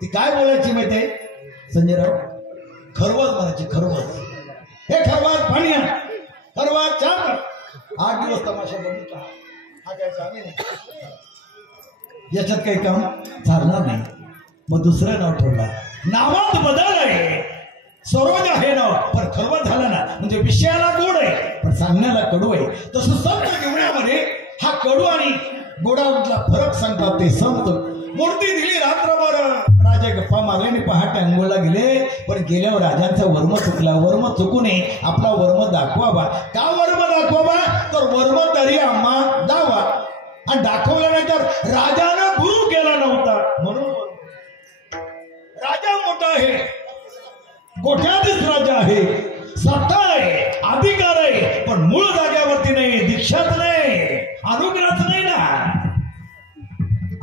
ती काय बोलायची माहितीये, संजयराव खरवस म्हणायची खरवस हे खरवास पाणी आण खरवास चहा 8 दिवस तमाशा बघितला हा काय कामी नाही याच्यात काही काम चालणार नाही मग दुसरं नाव ठेवला नावात बदल आहे सरोज आहे नाव पण खरवस झाला ना म्हणजे विषयाला गोड आहे पण सांगण्याला कडू आहे तसं संत जीवनामध्ये हा कडू आणि गोडामधला फरक सांगतात ते संत मूर्ती दिली रात्रभर राजा गप्पा मारले आणि पहाटे अंघोळला गेले पण गेल्यावर राजांचा वर्म चुकला वर्म चुकू नये आपला वर्म दाखवावा का वर्म दाखवावा तर वर्म तरी आम्हा दावा आणि दाखवला नाही तर राजानं गुरु केला नव्हता म्हणून राजा मोठा आहे गोठ्याधीश राजा आहे सत्ता आहे अधिकार आहे पण मूळ जाग्यावरती नाही दीक्षाच नाही अनुग्रहच नाही ना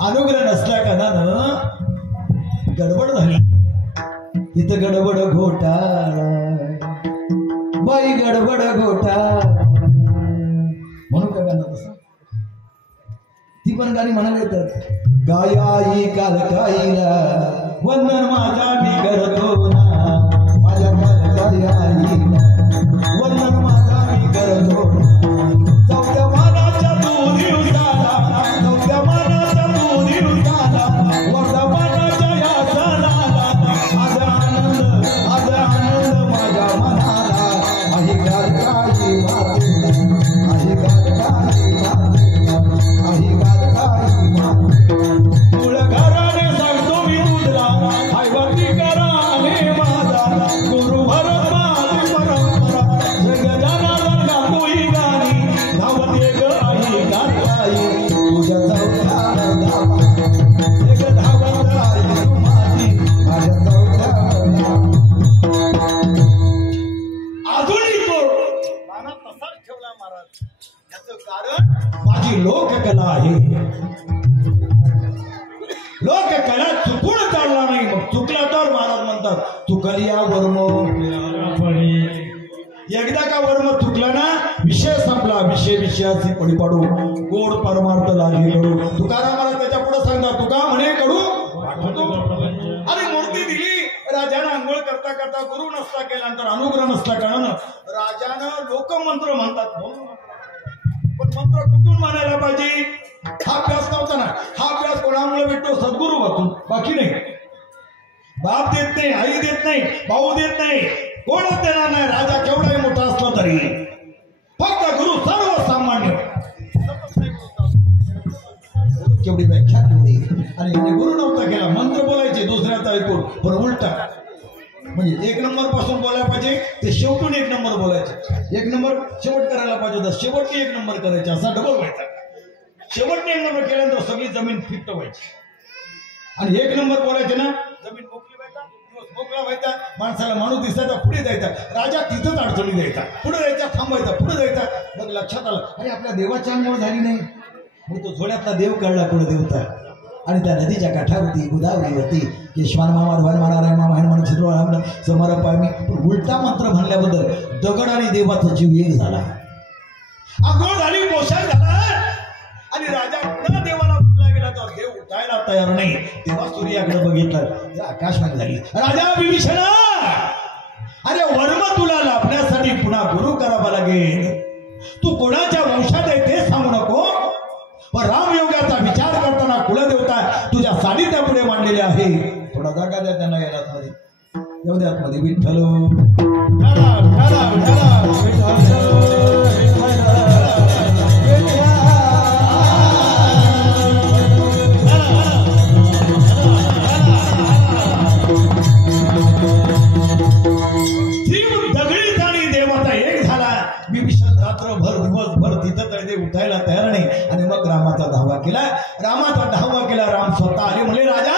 अनुग्रह नसल्या कारणानं गडबड झाली इथं गडबड घोटाळा बाई गडबड घोटाळा म्हणून का गाणं तसं ती पण गाणी म्हणायला येतात गायाई कालकाईला वंदन माझा मी करतो ना माझ्या कालकाईला वंदन माझा मी करतो चौथ्या मानाच्या दूरी उतारा चौथ्या मानाच्या दूरी उतारा वर्धमानाच्या या सणाला आज आनंद माझ्या मनाला आहे कालकाई मातेला आहे कालकाई मातेला आहे कालकाई मातेला मूळ घराने सांगतो मी तुझला हायवती करा हे माझा गुरु भरत माझी परंपरा जगजाला गातोही गाणी धावते ग आई गाताई तुझ्या चौथ्याला धावा एक धावत आई तू माझी माझ्या चौथ्याला अजूनही तो माना तसाच ठेवला महाराज याचं कारण माझी लोककला आहे लोककला चुकून चालला नाही मग चुकला तर महाराज म्हणतात चुकलिया वर्म एकदा का वर्म चुकला ना विषय संपला विषय विषयाची पडी पाडू गोड परमार्थ लागे कडू तुकारामाला त्याच्या पुढे सांगता तुका म्हणे कडू आणि मूर्ती दिली राजानं आंघोळ करता करता गुरु नसता केल्यानंतर अनुग्रह नसता कारणानं राजानं लोकमंत्र म्हणतात पण मंत्र कुठून म्हणायला पाहिजे हा अभ्यास नव्हता ना हा अभ्यास कोणामुळे भेटतो सद्गुरु वाचून बाकी नाही बाप देत नाही आई देत नाही भाऊ देत नाही कोणच देणार नाही राजा केवढाही मोठा असला तरी फक्त गुरु सर्वसामान्य केवढी व्याख्या केवढी आणि गुरु नव्हता केला मंत्र बोलायचे दुसऱ्याचा ऐकून पण उलटा म्हणजे 1 नंबर पासून बोलायला पाहिजे ते शेवटून 1 नंबर बोलायचे 1 नंबर शेवट करायला पाहिजे होता शेवटने 1 नंबर करायचे असा डबल व्हायचा शेवटने 1 नंबर केल्यानंतर सगळी जमीन फिट व्हायची आणि 1 नंबर बोलायचे ना जमीन मोकळी व्हायचा दिवस मोकळा व्हायचा माणसाला माणूस दिसायचा पुढे जायचा राजा तिथंच अडचणी द्यायचा पुढे जायचा थांबायचा पुढे जायचा मग लक्षात आलं अरे आपल्या देवाची अंघोळ झाली नाही मग तो झोड्यातला देव कळला पुढे देवता आणि त्या नदीच्या काठावरती गोदावरीवरती केशवान मामा ध्वन मारा राय मामा म्हणून चित्र समोर पामी उलटा मंत्र म्हणल्याबद्दल दगड आणि देवाचा जीव एक झाला आंघोळ झाली पोशाख झाला आणि राजा पुन्हा देवाला उठला गेला तर देव उठायला तयार नाही तेव्हा सूर्याकडे बघितलं आकाशवाणी झाली राजा विभीषणा अरे वर्म तुला लाभण्यासाठी पुन्हा गुरु करावा लागेल तू कोणाच्या वंशात आहे ते सांगू नको पण रामयोगाचा विचार करताना कुलदेवता तुझ्या सानिध्या पुढे मांडलेले आहे थोडा जागा द्या त्यांना या आतमध्ये येऊ द्या आतमध्ये विठ्ठल दगडीत आणि देवाचा एक झाला विभीषण रात्रभर दिवसभर तिथं तळदे उठायला तयार नाही आणि मग रामाचा धावा केला राम स्वतः आले म्हणले राजा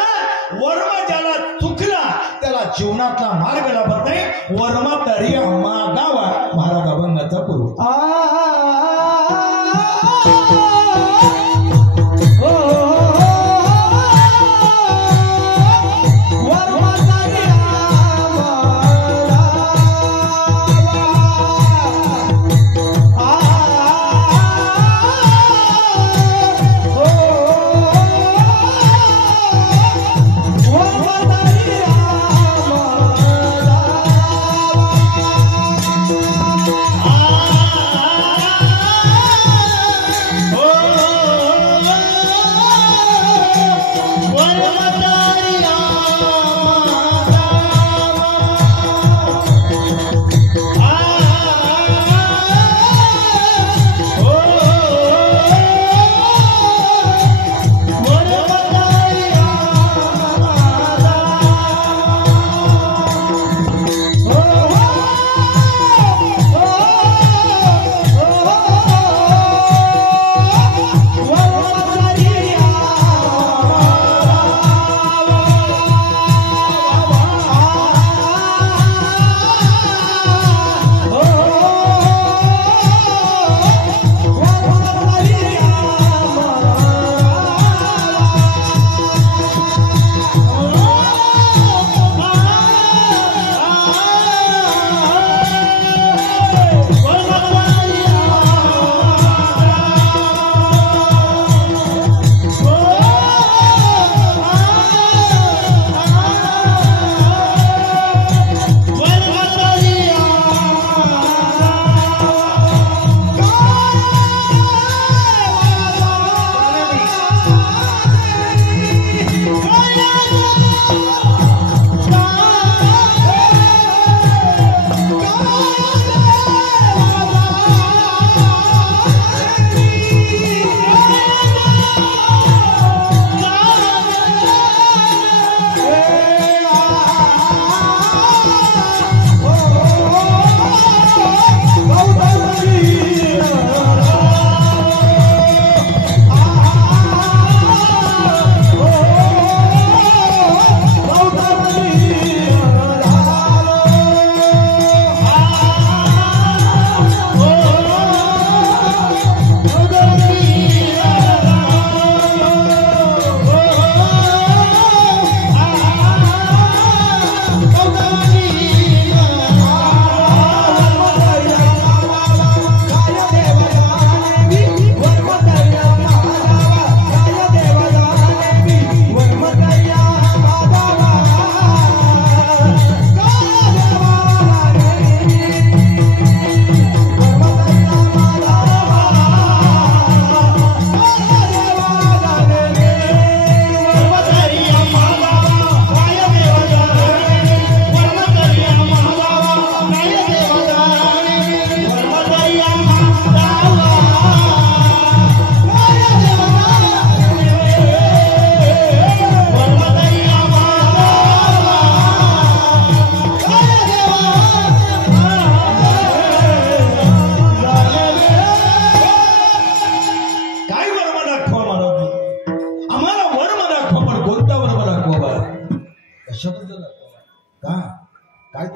वर्म ज्याला चुकला त्याला जीवनातला मार्ग लाभत नाही वर्म तरी आम्हा गावा महाराज अभंगाचा पूर्व Oh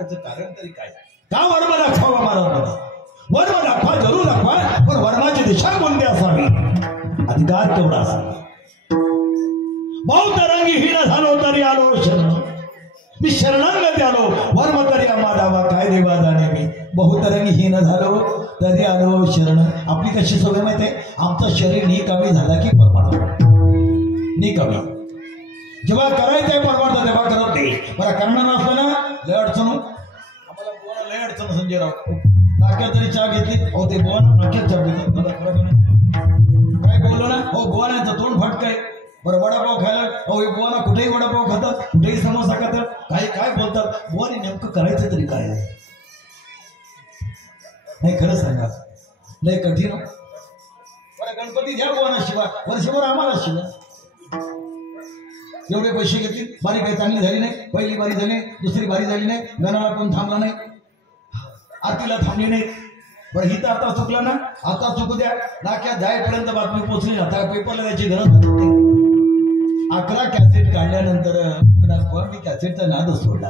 त्याचं कारण तरी काय? का वर्म दाखवावा महाराज? वर्म दाखवा, जरूर दाखवा, पण वर्माची दिशा कोणती असावी? अधिकार तेवढा असावा. बहुत रंगी हीन झालो तरी आलो शरण, मी शरणांगती आलो. वर्म तरी आम्हा दावा काय देवा जाणे मी. बहुत रंगी हीन झालो तरी आलो शरण. आपली कशी सवय माहिती आहे? आमचं शरीर निकमी झाला की परमार्थ. निकमी जेव्हा करायचंय परमार्थ तेव्हा करत नाही. बरं करणार असतं ना लय अडचण. आम्हाला बोला लय अडचण संजयराव. नाक्यात तरी चहा घेतली हो ते बोन नाक्यात चहा घेतली. काय बोललो ना हो बोनाचं तोंड फटकाय. बरं वडापाव खायला हो बोना कुठेही वडापाव खातात, कुठेही समोसा खातात, काही काय बोलतात. बोन नेमकं करायचं तरी काय? नाही खरं सांगा लय कठीण. बरं गणपती घ्या बोना शिवाय वर्षभर आम्हाला शिवाय. एवढे पैसे घेतले, बारी काही चांगली झाली नाही. पहिली बारी झाली, दुसरी बारी झाली नाही, गणाला कोण थांबला नाही, आरतीला थांबली नाही. बरं ही तर आता चुकला ना, आता चुकू द्या. नाक्यात जायपर्यंत बातमी पोहोचली, आता पेपरला द्यायची गरज नाही. 11 कॅसेट काढल्यानंतर मी कॅसेटचा नादच सोडला.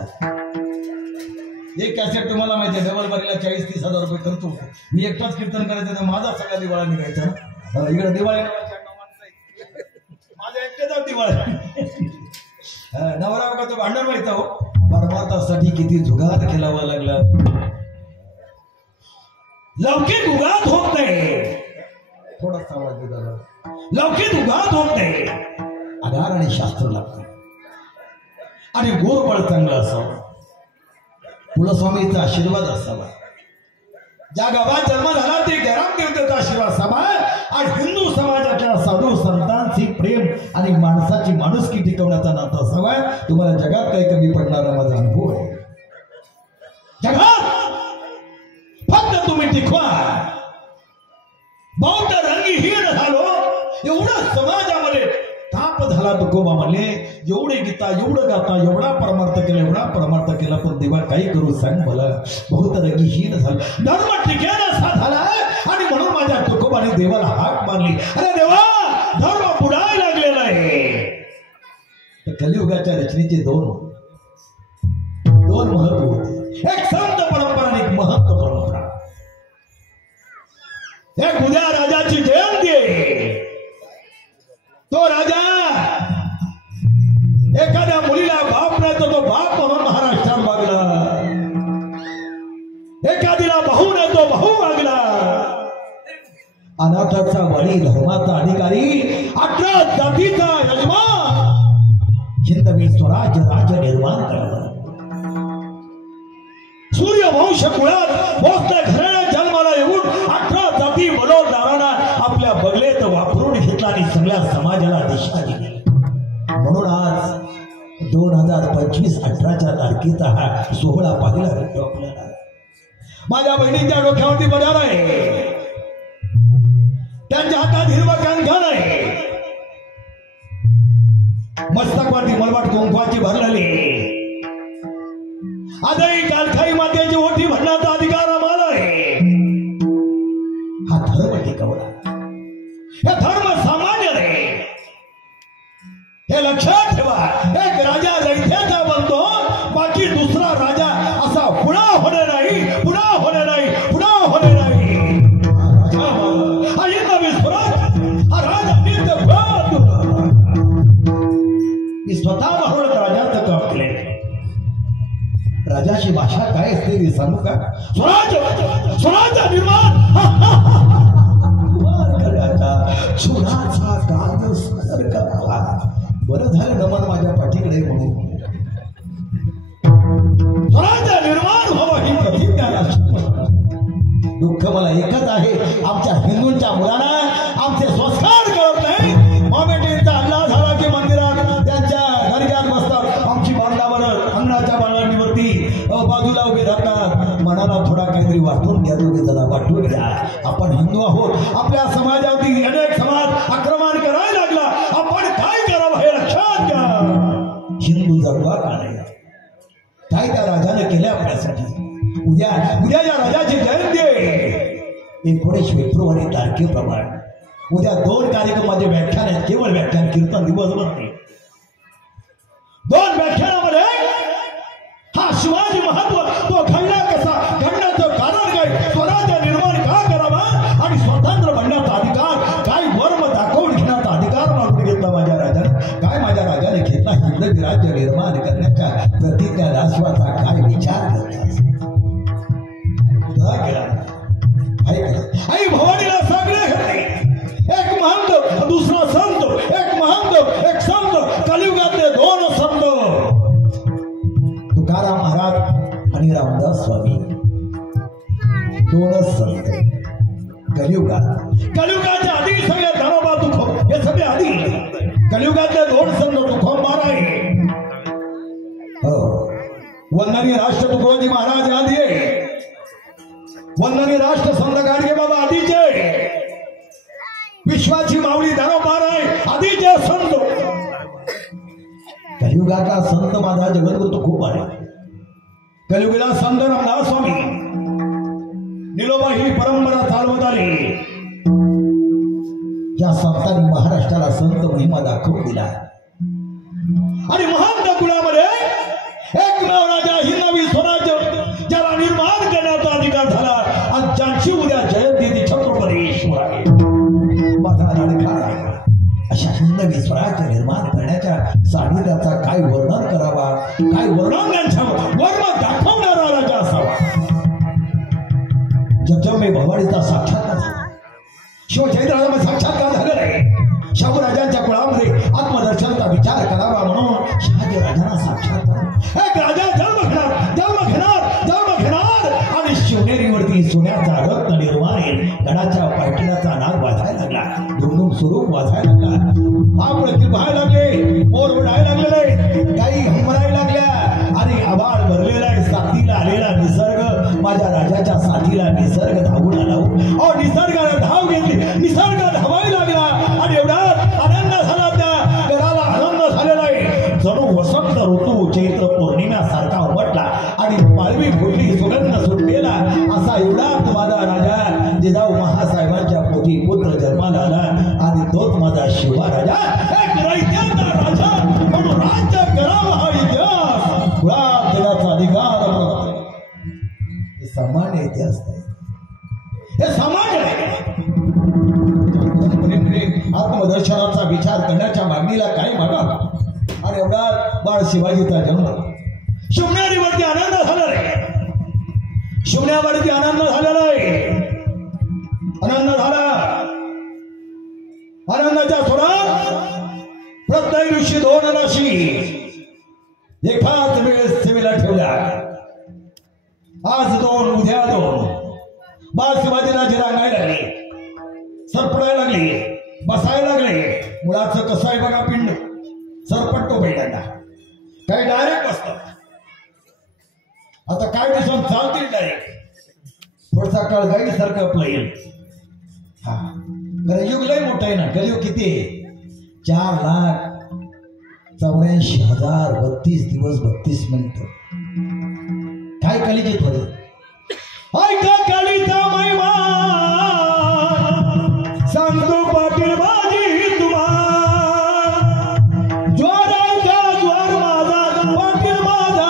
एक कॅसेट तुम्हाला माहिती आहे डबल बारीला 40-30 हजार रुपये खर्च होतो. मी एकटाच कीर्तन करायचं तर माझा सगळा दिवाळा निघायचा. इकडे दिवाळी माझ्या एकट्याचा दिवाळा. नवरा बघा तो भांडण व्हायचा हो. परमार्थासाठी किती जुगार केलावा लागला. लौकिक उगात होत नाही. थोडासा आवाज दिला. लौकिक उगात होत नाही. आधार आणि शास्त्र लागतं आणि गोरबळ चांगलं असावं. कुलस्वामीचा आशीर्वाद असावा. ज्या गावात जन्म झाला ते ग्रामदेवतेचा आशीर्वाद असावा. आणि हिंदू समाजाच्या साधू संतांची प्रेम आणि माणसाची माणुसकी टिकवण्याचा नाता असावा. तुम्हाला जगात काही कमी पडणारा माझा अनुभव आहे. जगात फक्त तुम्ही टिकवा. बहुत रंगहीन झालो एवढं समाजामध्ये ताप झाला. तुकोबा म्हणले एवढे गीता एवढं गाता एवढा परमार्थ केला एवढा परमार्थ केला पण देवा काही करू सांग मला. बहुत रंगहीन झालं. धर्म टिकेना असा झाला आणि म्हणून माझ्या तुकोबाने देवाला हाक मारली. अरे देवा धर्म बुडायला लागलेला आहे. तर कलियुगाच्या रचनेचे दोन महत्व होते. एक संत परंपरा आणि एक महत्व परंपरा. एक उद्या राजाची जयंती आहे. तो राजा एखाद्या मुलीला बाप नाही तर तो बाप म्हणून महाराष्ट्रात वागला. एखादीला भाऊ नाही तो भाऊ वागला. अनाथाचा वडील धर्माचा अधिकारी 18 जातीचा यजमान हिंदवी स्वराज्य राज्य निर्माण करावा. सूर्यवंश कुळात मोठ्या घराण्यात जन्माला येऊन 18 जाती बलोदारांना आपल्या बगलेत वापरून घेतला आणि सगळ्या समाजाला दिशा दिली. म्हणून आज 2025 18च्या तारखेचा हा सोहळा पाहिला भेटतो आपल्याला. माझ्या बहिणींच्या डोक्यावरती बजाव आहे. त्यांच्या हातात हिरवा कांगण आहे. मस्तकवरती मलबाट कुंकवाची भरलेली. आजही कालखाई मातेची ओठी भरण्याचा अधिकार आम्हाला आहे. हा धर्म टिकवला. हे धर्म सामान्य नाही हे लक्षात ठेवा. एक राजा रैथ्याचा बनतो बाकी दुसरा राजा असा पुन्हा होणे नाही पुन्हा होणे नाही पुन्हा होणे नाही. हा राजा नित्य मी स्वतः म्हणून राजाचं काम केले. राजाची भाषा काय असते ते सांगू का? स्वराज्य निर्माण चुनाचा काल सर करावा. बरं झालं नमन माझ्या पाठीकडे म्हणून. स्वराज्य निर्माण व्हावं ही प्रतिज्ञा. दुःख मला एकच आहे आमच्या हिंदूंच्या मुलांना आमचे संस्कार कळत नाही. मॉमेंटींचा हल्ला झाला की मंदिरात त्यांच्या दर्ग्यात बसतात. आमची बांधावर अंगणाच्या बांधांवरती बाजूला उभे राहतात. मनाला थोडा काहीतरी वाटून घ्या. तुम्ही जरा वाटून घ्या. आपण हिंदू आहोत. आपल्या समाजावरती अनेक समाज आक्रमण करायला लागला. आपण काय करावं हे लक्षात घ्या. हिंदू जगवा का नाही काय त्या राजाने केले आपल्यासाठी. उद्या या राजाची जयंती आहे 19 फेब्रुवारी तारखेप्रमाणे. उद्या 2 कार्यक्रमाचे व्याख्यान आहेत. केवळ व्याख्यान कीर्तन दिवसभर नाही. 2 व्याख्यानामध्ये हा शिवाजी महत्व तो नवी राज्य निर्माण करण्याच्या प्रतिज्ञा राष्ट्राचा काय विचार करतात? आई भवानीला सगळे होते, एक महंत दुसरा संत, एक महंत एक संत, कलियुगातले दोन संत तुकाराम महाराज आणि रामदास स्वामी, दोनच संत कलियुगाच्या आधी सगळे धर्मा दुखो, हे सगळे आधी कलियुगातले दोन संत दुखो महाराज. वंदनीय राष्ट्र तुकडोजी महाराज आधी आहे, वंदनीय राष्ट्र संत गाडगे बाबा आधीचे, विश्वाची माऊली दारोबार आहे आधीचे संत. कलियुगाचा संत माझा जगद्गुरु खूप आहे. कलियुगाला संत रामदास स्वामी निलोबा ही परंपरा चालवत आली. या संतांनी महाराष्ट्राला संत महिमा दाखवून दिला आणि महंत कुळामध्ये एकमेव राजा ही नवी स्वराज्य ज्याला निर्माण करण्याचा अधिकार झाला. आणि ज्यांची उद्या जयंती छत्रपती शिवाजी माझा लाडका अशा नवी स्वराज्य निर्माण करण्याच्या सानिध्याचा काय वर्णन करावा, काय वर्णन त्यांच्या वर्णन दाखवणारा राजा असावा. जगजमे भवानीचा साक्षात्कार झाला, शिवचैत्रामध्ये साक्षात्कार झालेला आहे. शाहूराजांच्या कुळामध्ये आत्मदर्शनाचा विचार करावा म्हणून शहाजी राजांना साक्षात्कार. एक राजा जन्म घेणार आणि शिवनेरीवरती सोन्याचा रत्न निर्माण गडाच्या पायटिलाचा नाद वाजायला लागला, डुमडुम स्वरूप वाजायला लागला, आपलं व्हायला लागले, मोर उडायला लागलेले, गाई हमरायला लागल्या आणि आभाळ भरलेला आहे. साथीला आलेला निसर्ग, माझ्या राजाच्या साथीला निसर्ग धावून आला. अहो निसर्गाने धाव घेतली, निसर्ग धावायला लागला आणि एवढा आनंद झाला, त्या गडाला आनंद झालेला आहे. जणू वसंत ऋतू चैत्र पौर्णिम्यासारखा उमटला आणि पालवी फुटली, सुगंध सुटलेला असा एवढा माझा राजा जिजाऊ महासाहेबांच्या पोटी पुत्र जन्माला आला. आणि तोच माझा शिवा राजा, एक रयतेचा राजा म्हणून राज्य करावा हा इतिहास, कुळात देण्याचा अधिकार. हे सामान्य इतिहास नाही, हे सामान्य आहे. आत्मदर्शनाचा विचार करण्याच्या मागणीला काय मागा. आणि एवढा बाळ शिवाजीचा जन्म, शिवनेरीवरती आनंद झाला आहे, शिवण्यावरती आनंद झालेला आहे, आनंद झाला. आनंदाच्या स्वरात प्रत्येक दिवशी दोन राशी एकाच वेळेस सेवेला ठेवल्या. आज दोन, उद्या दोन. बाळ शिवाजीराजे रांगायला लागले, सरपडायला लागले, बसायला लागले. मुळाचं कसं आहे बघा, पिंड सरपटतो बैलांना, काही डायरेक्ट बसतात. आता काय दिसून चालतील डायरेक्ट, थोडसा काळ गाई सारखं आपलं येईल. हा युग लय मोठं आहे ना. कलियुग किती आहे? 4,84,032 दिवस 32 मिनिट. काय कलिजित होते? ऐका कलिता महिमा सांगतो पाटील बाजी तुम्हा. ज्वार ऐका ज्वार माझा पाटील माझा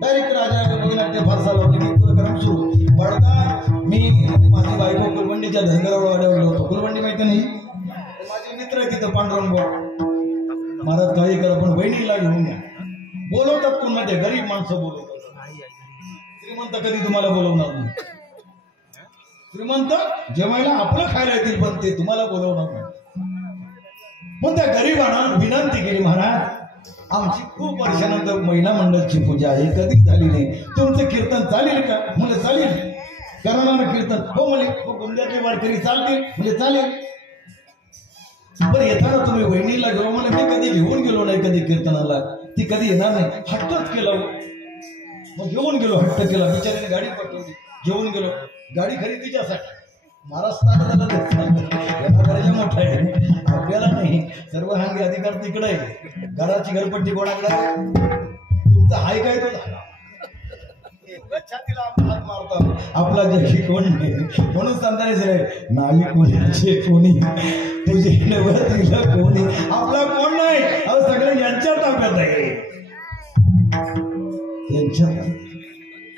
डायरेक्ट राजा बघण्याचे फारसा कार्यक्रम सुरू पडता. मी माझी बायको कुलवंडीच्या धनगरावर वाड्यावर होतो. कुलवंडी माहिती नाही, माझे मित्र आहे तिथं पांडुरंग महाराज काही करा पण बहिणीला घेऊन या. बोलवतात पुन्हा ते गरीब माणसं बोलवतात. श्रीमंत कधी तुम्हाला बोलवणार नाही. श्रीमंत जेवायला आपलं खायला येतील पण ते तुम्हाला बोलवणार नाही. पण त्या गरीबांना विनंती केली, महाराज आमची खूप वर्षानंतर महिला मंडळची पूजा आहे, कधी झाली नाही, तुमचं कीर्तन चालेल का? म्हणजे चालेल. करणार ना कीर्तन हो म्हणे गोंद्यातले वारकरी चालतील म्हणजे चालेल बरं येताना तुम्ही वहिनीला घेऊन म्हणे मी कधी घेऊन गेलो नाही कधी कीर्तनाला ती कधी येणार नाही हट्टच केला मग घेऊन गेलो हट्ट केला बिचाऱ्याने गाडी पाठवली घेऊन गेलो गाडी खरेदीच्यासाठी महाराष्ट्राला मोठा आहे आपल्याला नाही सर्व हांगी अधिकार तिकडे आहे घराची घरपट्टी कोणाकडे तुमचा हाय काय तो झाला छातीला हात मारतो आपला जशी कोण नाही म्हणून सांगताना नाही कोणाचे कोणी तुझे नवरात्रीला कोणी आपला कोण नाही अहो सगळं यांच्या ताब्यात आहे यांच्या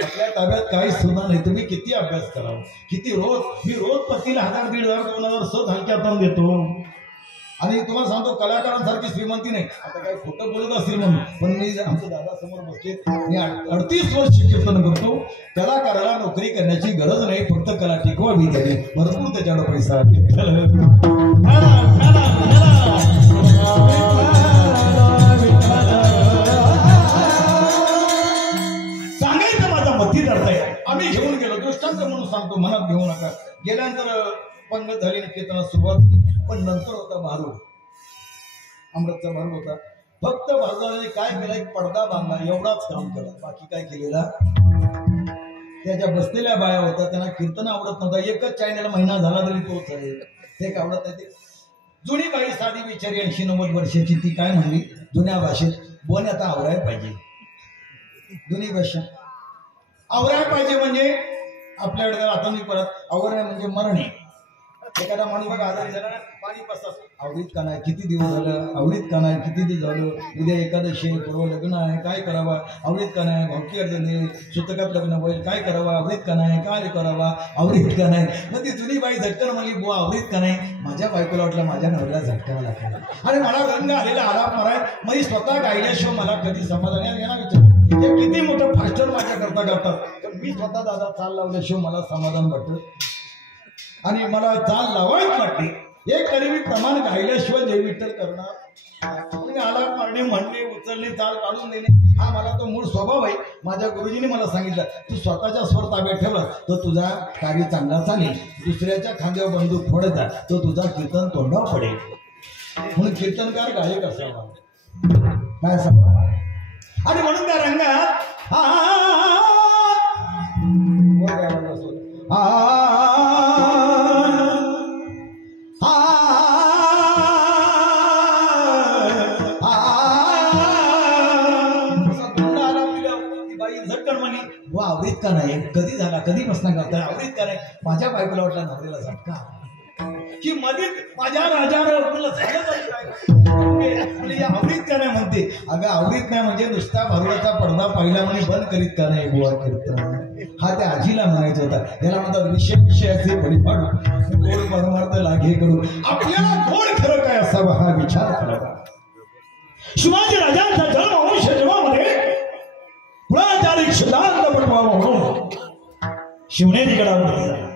आपल्या ताब्यात काही सुद्धा नाही तुम्ही किती अभ्यास करावा किती रोज मी रोज पतीला 1000 1500 2000 सहज हलक्या हाताने देतो आणि तुम्हाला सांगतो कलाकारांसारखी श्रीमंती नाही आता काय खोटं बोलत असेल म्हणून पण मी आमच्या दादा समोर बसले मी 38 वर्ष कीर्तन करतो कलाकाराला नोकरी करण्याची गरज नाही फक्त कला टिकवावी त्याने भरपूर त्याच्याकडे पैसा सांगायचं माझा मती धरताय आम्ही घेऊन गेलो दृष्टांत म्हणून सांगतो मनात घेऊ नका गेल्यानंतर पंगत झाली कीर्तनाला सुरुवात झाली पण नंतर होता भारू अमृतचा भारू होता फक्त भारूने काय केलं एक पडदा बांधला एवढाच काम केलं बाकी काय केलेला त्याच्या बसलेल्या बाया होत्या त्यांना कीर्तन आवडत नव्हता एकच चॅनल महिना झाला तरी तोच आहे ते आवडत नाही ते जुनी बाई साधी बिचारी 80-90 वर्षाची ती काय म्हणली जुन्या भाषेत बोन आता आवरायला पाहिजे जुनी भाषा आवरायला पाहिजे म्हणजे आपल्याकडे आता मी परत आवराय म्हणजे मरणे एखादा माणूस बघा आजारी झाला पाणी पसतात आवडीत का नाही किती दिवस झालं आवडीत का नाही किती दिवस झालं उद्या एकादशी परवा लग्न आहे काय करावा आवडीत का नाही भावकी अर्जने सुतकात लग्न होईल काय करावा आवडीत का नाही काय करावा आवडीत का नाही मग ती जुनी बाई झटकन म्हणली बुवा आवडीत का नाही माझ्या बायकोला वाटलं माझ्या नवऱ्याला झटकावा लागला आणि मला रंग आलेला आलाप माराय मग स्वतः गायल्याशिवाय मला कधी समाधान यांना विचार हे किती मोठं फास्टर माझ्या करता करतात तर मी स्वतः दादा चाल लावल्याशिवाय मला समाधान वाटतं आणि मला चाल लावायच वाटते एक तरी मी प्रमाण गायल्याशिवाय जय विठ्ठल करणार आलाप मारणे म्हणणे उचलणे चाल काढून देणे हा मला तो मूळ स्वभाव आहे माझ्या गुरुजीने मला सांगितलं तू स्वतःच्या स्वर ताब्यात ठेवला तर तुझा कार्य चांगला चालेल दुसऱ्याच्या खांद्यावर बंदूक फोडता तो तुझा कीर्तन तोंडावर पडेल म्हणून कीर्तनकार गायक असावा काय असावा आणि म्हणून त्या रंगात आवडीत का नाही कधी झाला कधी बसना करताय आवडीत का नाही माझ्या बायकोला वाटला नवऱ्याला झटका की मध्येच माझ्या राजावर आवडीत का नाही म्हणते अगं आवडीत नाही म्हणजे नुसता भारुडाचा पडदा पहिला म्हणे बंद करीत का नाही बुवा कीर्तन हा त्या आजीला म्हणायचा होता याला म्हणतात विषयाचे परिपाडू गोड परमार्थ लागे करू आपल्याला गोड खरं काय असावा हा विचार करावा शिवाजी राजांचा जन्म वंश जन्मामध्ये पुराचारिक सिद्धांत पटवावा म्हणून शिवनेरी गडावर झाला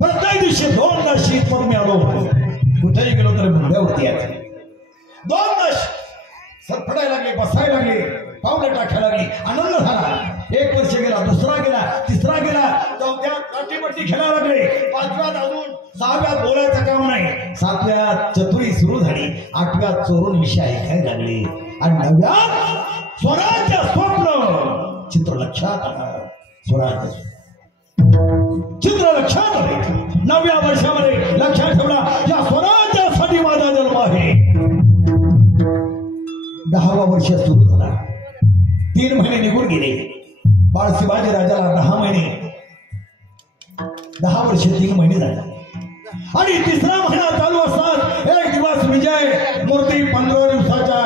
प्रत्येक दिवशी 2 शीत मग मी आलो कुठेही गेलो तर मुंड्यावरती आहे 2 सरपडायला लागले बसायला लागले पावलं टाकायला लागली आनंद झाला 1 वर्ष गेला दुसरा गेला तिसरा गेला 4थ्यात काठीपट्टी खेळायला लागले 5व्यात अजून 6व्यात बोलायचं काम नाही 7व्यात चतुरी सुरू झाली 8व्यात चोरून विषय ऐकायला लागले आणि 9व्यात स्वराज्य स्वप्न चित्र लक्षात आलं स्वराज्य चित्र लक्षात आले 9व्या वर्षामध्ये लक्षात ठेवला या स्वराज्यासाठी माझा जन्म आहे 10वा वर्ष सुरू झाला 3 महिने निघून गेले बाळ शिवाजी राजाला 10 महिने 10 वर्ष 3 महिने झाले आणि 3रा महिना चालू असतात एक दिवस विजय मूर्ती 15 दिवसाच्या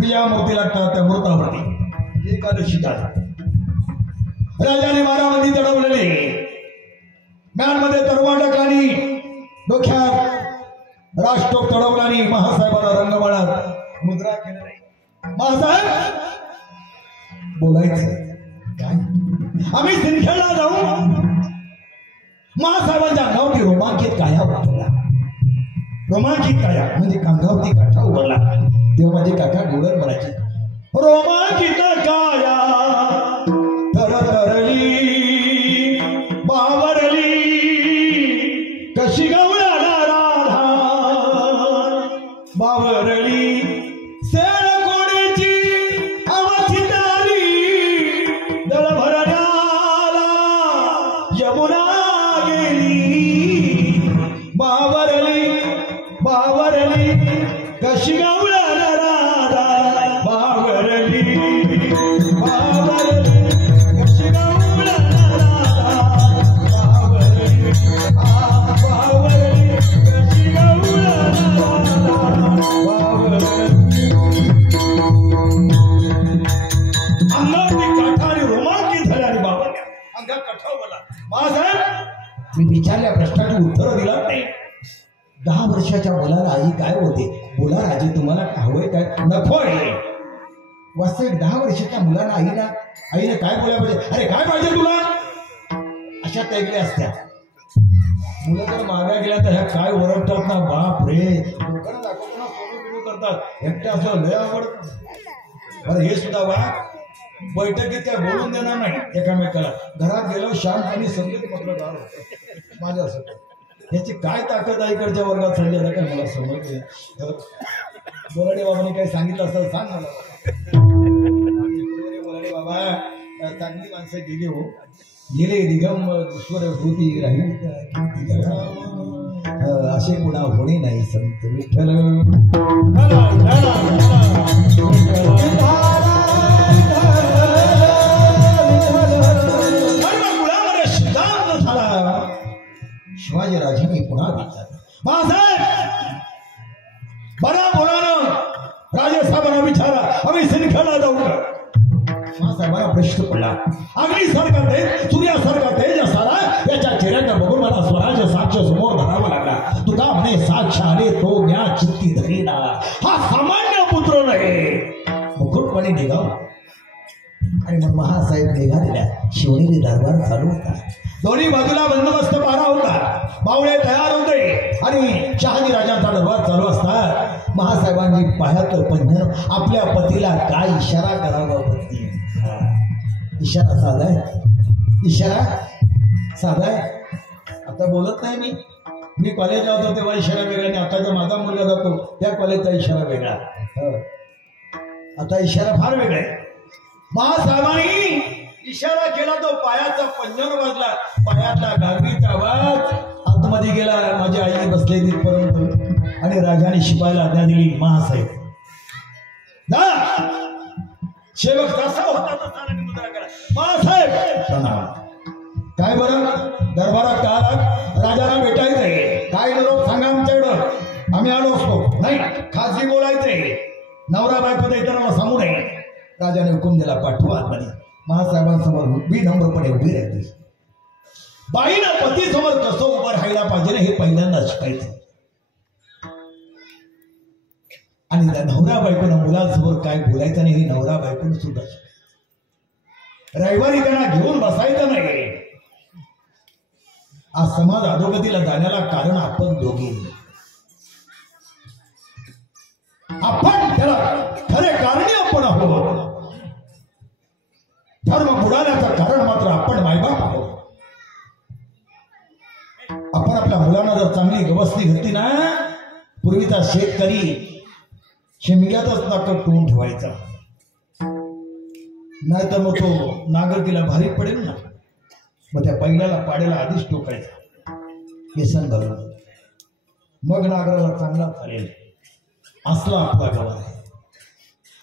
विजया मूर्ती लागतात त्या मूर्तावरती एकादशी झाली राजाने बारामती चढवलेले म्यानमध्ये तरवा टाकलानी डोक्यात राष्ट्रोक चढवलानी महासाहेबांना रंगमाळात मुद्रा केली महासाहेब बोलायचं काय आम्ही सिंदखेडला जाऊ महासाहेबांच्या अंगावरती रोमांकित काया उतरला रोमांकित काया म्हणजे अंगावरती काठा उभरला तेव्हा माझे काका डोळ्यात म्हणायचे रोमांकित काया तरतरली बा यमुना गेली बावरली बावरली कशी गावला राधा बावरली बावरली कशी गावला राधा बावरली बावरली कशी गावला राधा बावरली अंगावरती काठाने रोमांचित झाल्याने बावरल्या अंगात कठाव बोला महासाहेब मी विचारल्या प्रश्नाचं उत्तर दिलं नाही 10 वर्षाच्या मुलाला आई काय होते बोला राजे तुम्हाला हवंय काय नको आहे वास्तविक 10 वर्षाच्या मुलाला आईने काय बोलायला पाहिजे अरे काय पाहिजे तुला अशा टाईपल्या असत्या मुलं जर मागा गेल्या तर ह्या काय ओरडतात ना बाप रे लोकांना दाखवताना सोडून बिडू करतात एकट्या असं लय आवडत बरं हे सुद्धा वा बैठकीत काय बोलून देणार नाही एकामेकाला घरात गेलो शांतपणे संगीत पत्रकार होतं माझ्यासाठी याची काय ताकद आहे इकडच्या वर्गात सांगितलं काय मला समजले बोराडे बाबांनी काही सांगितलं असं सांग मला बोराडे बाबा चांगली माणसं गेली हो गेले दिगंबर होती राहील असे पुन्हा होणे नाही संत विठ्ठल शिवाजी राजांनी पुन्हा विचारलं महासाहेब बरा बोलानं राजेसाहेबांना विचारा आम्ही सिंदखेडला जाऊ का महासाहेबांना प्रश्न पडला अग्नीसारखा तेज सूर्यासारखा तेज असाला याच्या चेहऱ्याकडे बघून मला स्वराज्य साक्ष समोर धरावा लागला तुका म्हणे साक्ष आले तो ज्ञा चित्ती धरीना हा सामान्य पुत्र नाही मुकुटपणे निघाव आणि मग महासाहेब निघालेल्या शिवनेरी दरबार चालू होता दोन्ही बाजूला बंदोबस्त पारा होता बावळे तयार होते आणि शहाजी राजांचा दरबार चालू असता महासाहेबांनी पायातलं पंजन आपल्या पतीला काय इशारा करावा पत्नी इशारा साधाय इशारा साधाय आता बोलत नाही मी कॉलेजला होतो तेव्हा इशारा वेगळा आणि आता जर माझा मुलगा जातो त्या कॉलेजचा इशारा वेगळा आता इशारा फार वेगळा आहे महासाहेबांनी इशारा केला तो पायाचा पंजन वाजला पायातला घागरीचा आवाज आतमध्ये गेला माझी आई बसलेली परंतु आणि राजाने शिपायला आज्ञा दिली महासाहेब सेवक कसा होता तसा मुद्रा करा महासाहेब काय बरं दरबारात का राजाला भेटायचंय काय निरोप सांगा आमच्याकडं आम्ही आलो असतो नाही खासगी बोलायचंय नवरा बायको इतरांना सांगू नये राजाने हुकूम दिला पाठवा आतमध्ये महासाहेबांसमोर विनम्रपणे उभी राहते बाईनं पतीसमोर कसं उभं राहायला पाहिजे हे पहिल्यांदा शिकायचं आणि नवरा बायकोनं मुलांसमोर काय बोलायचं नाही हे नवरा बायकोनं सुद्धा शिकायचं रविवारी त्यांना घेऊन बसायचं नाही आज समाज अधोगतीला जाण्याला कारण आपण दोघे आपण त्याला खरे कारणी आपण आहोत धर्म बुडाल्याचं कारण मात्र आपण मायबाप आहोत आपण आपल्या मुलांना जर चांगली व्यवस्थित घेतली ना पूर्वीचा शेतकरी शेमिल्यातच नाकड टोळून ठेवायचा नाहीतर मग तो नागरिकीला भारी पडेल ना मग त्या पहिल्याला पाड्याला आधीच टोकायचा व्यसन घालून मग नागराला चांगला चालेल असला आपला गाव आहे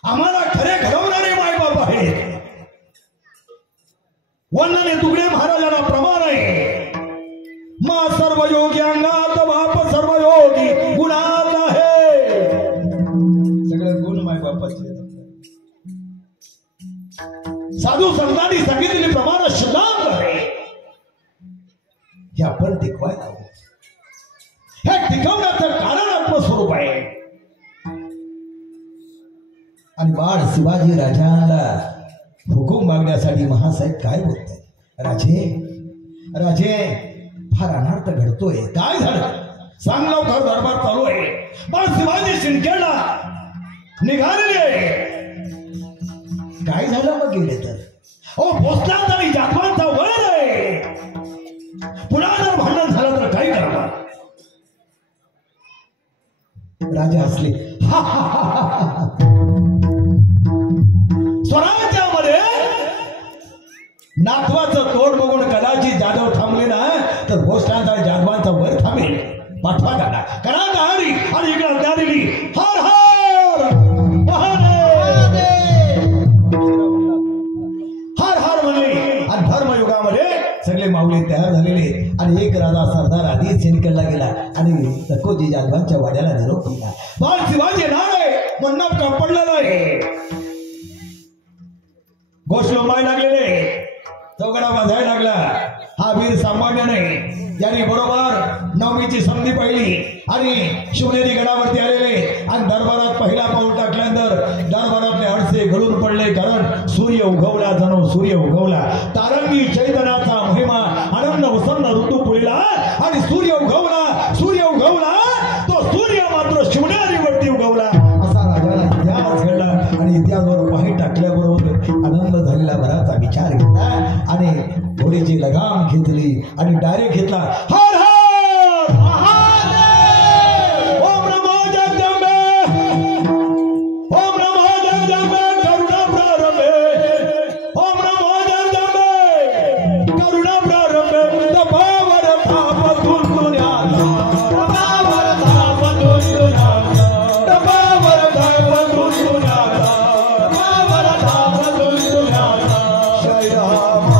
आम्हाला खरे घडवणारे मायबाप आहेत वन्नाने तुकडे महाराजांना प्रमाण आहे मा सर्व योगी अंगात बाप सर्व योगी गुणात आहे सगळे गुण मायबापाचे साधू संतांनी सांगितलेले प्रमाण शिल्लक आहे हे आपण टिकवायला हवं हे टिकवण्याचं कारण आत्मस्वरूप आहे आणि बाळ शिवाजी राजाला हुकूम मागण्यासाठी महासाहेब काय बोलतात राजे राजे फार अनर्थ घडतोय काय झालं सांग लवकर दरबार चालू आहे बाळ शिवाजी सिंदखेडला निघालेले आहे काय झालं मग गेले तर ओ भोसला तरी जाधवांचा वैर आहे पुन्हा जर भांडण झालं तर काय करावं राजे हसले स्वराज्यामध्ये नातवाचं तोड बघून कदाचित जाधव थांब तर गोष्टांचा जादवांचा वर थांबेल पाठवा दादा करा दारी आणि इकडं दारीली हर हर महादेव हर हर म्हणले आणि धर्मयुगामध्ये सगळे माऊली तयार झालेले आणि एक राजा सरदार आधीच निकलला गेला आणि तकोजी जादवांच्या वाड्याला निरोप दिला बाळ शिवाजी नाय मंडप कापडलेला आहे गोष्ट लोंबाय लागलेले चौकडा बांधायला लागला हा वीर सामान्य नाही याने बरोबर नवमीची संधी पाहिली आणि शिवनेरी गडावरती आलेले आणि दरबारात पहिला पाऊल टाकल्यानंतर दरबारातले अडसे गळून पडले कारण सूर्य उगवला जणू सूर्य उगवला तारंगी चैतन्याचा महिमा आनंद वसंत ऋतू पुळीला आणि सूर्य उगवला तो सूर्य मात्र शिवनेरीवरती उगवला असा राजाला इतिहास घडला आणि इतिहासावर पाही टाकल्याबरोबर आनंद झालेला बराचसा विचार घेतला आणि घोडीची लगाम घेतली आणि डायरेक्ट घेतला हर हर महादेव ओम नमो जगदंबे ओम नमो जगदंबे करुणा प्रारंभे ओम नमो जगदंबे करुणा प्रारंभे तपावर ताप दुनियाला तपावर ताप दुनियाला तपावर ताप दुनियाला तपावर ताप दुनियाला जय राम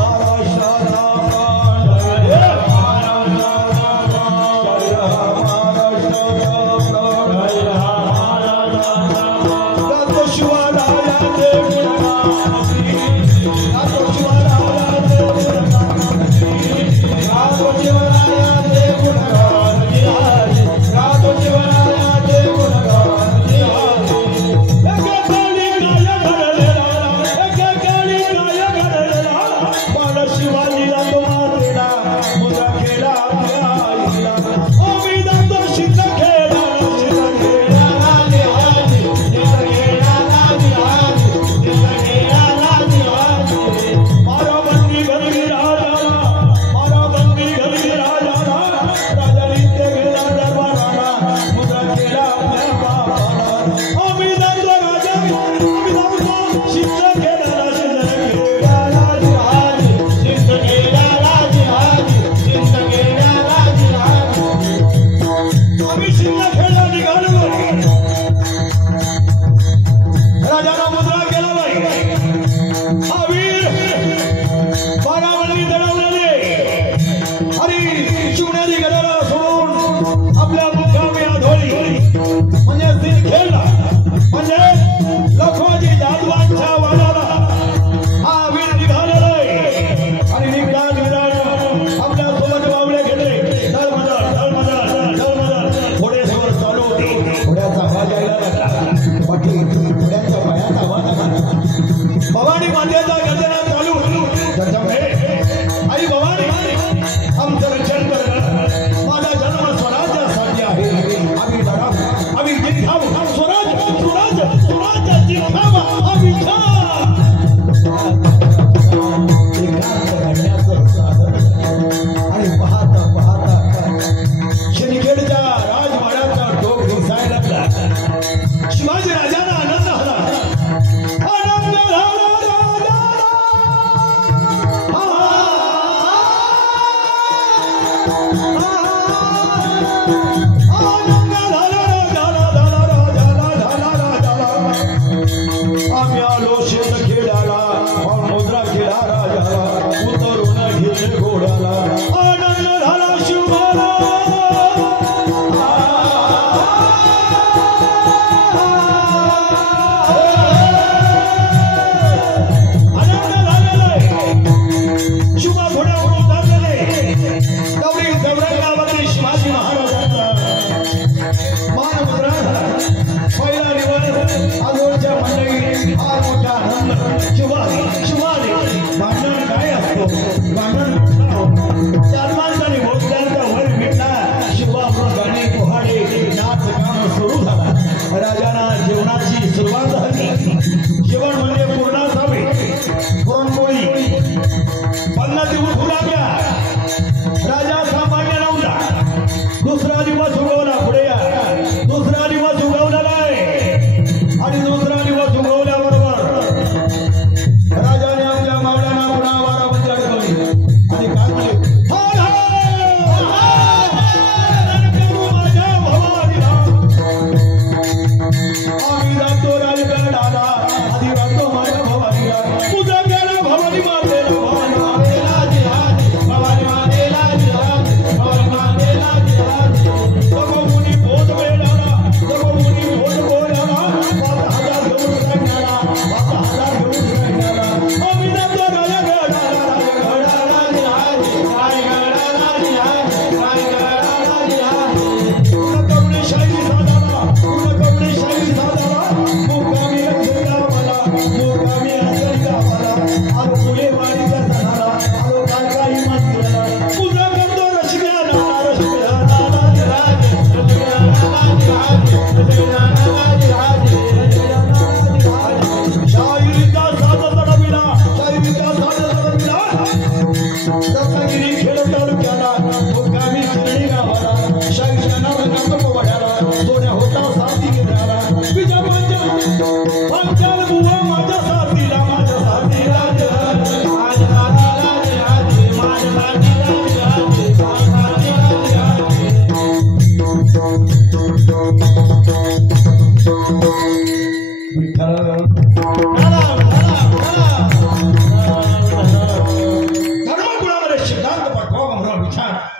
भवानी मातेचा गर्जना चालू आई भवानी आमचं रक्षण कर माझा जन्म स्वराज्यासाठी आहे आम्ही लढावं आम्ही जिंकावं स्वराज्य जिंकावा आम्ही आणि पाहता शनिखेडच्या राजवाड्याचा टोक दिसायला लागला शिवाजी राजांना आनंद झाला शिवाजी महाराजांचा रत्नागिरी खेड तालुक्याला मुक्कामी शिर्डी गावाला शाहीच्या नावाला पोवाड्याला सोन्या होता साथी गिराला विजय पंचाल बुवा माझ्या साथीला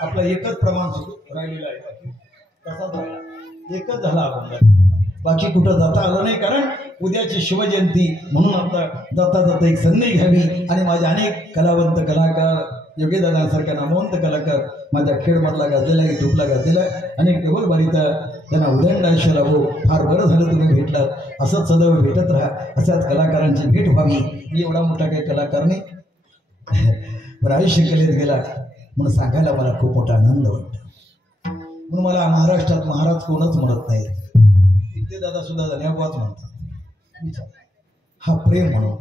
आपला एकच प्रमाण राहिलेला आहे तसाच राहिला एकच झाला अभंग बाकी कुठं जाता आलं नाही कारण उद्याची शिवजयंती म्हणून आता जाता जाता एक संधी घ्यावी आणि माझे अनेक कलावंत कलाकार योगीदादांसारख्या नामवंत कलाकार माझ्या खेळमधला गाजलेला युट्यूबला गाजलेला अनेक टेबलबारीता त्यांना उदंड लाभो फार बरं झालं तुम्ही भेटलात असंच सदैव भेटत राहा अशाच कलाकारांची भेट व्हावी एवढा मोठा काही कलाकार नाही पण आयुष्य कलेत गेला म्हणून सांगायला मला खूप मोठा आनंद वाटतो म्हणून मला महाराष्ट्रात महाराज कोणच म्हणत नाही इथे दादा सुद्धा धन्यवाद म्हणतात हा प्रेम म्हणून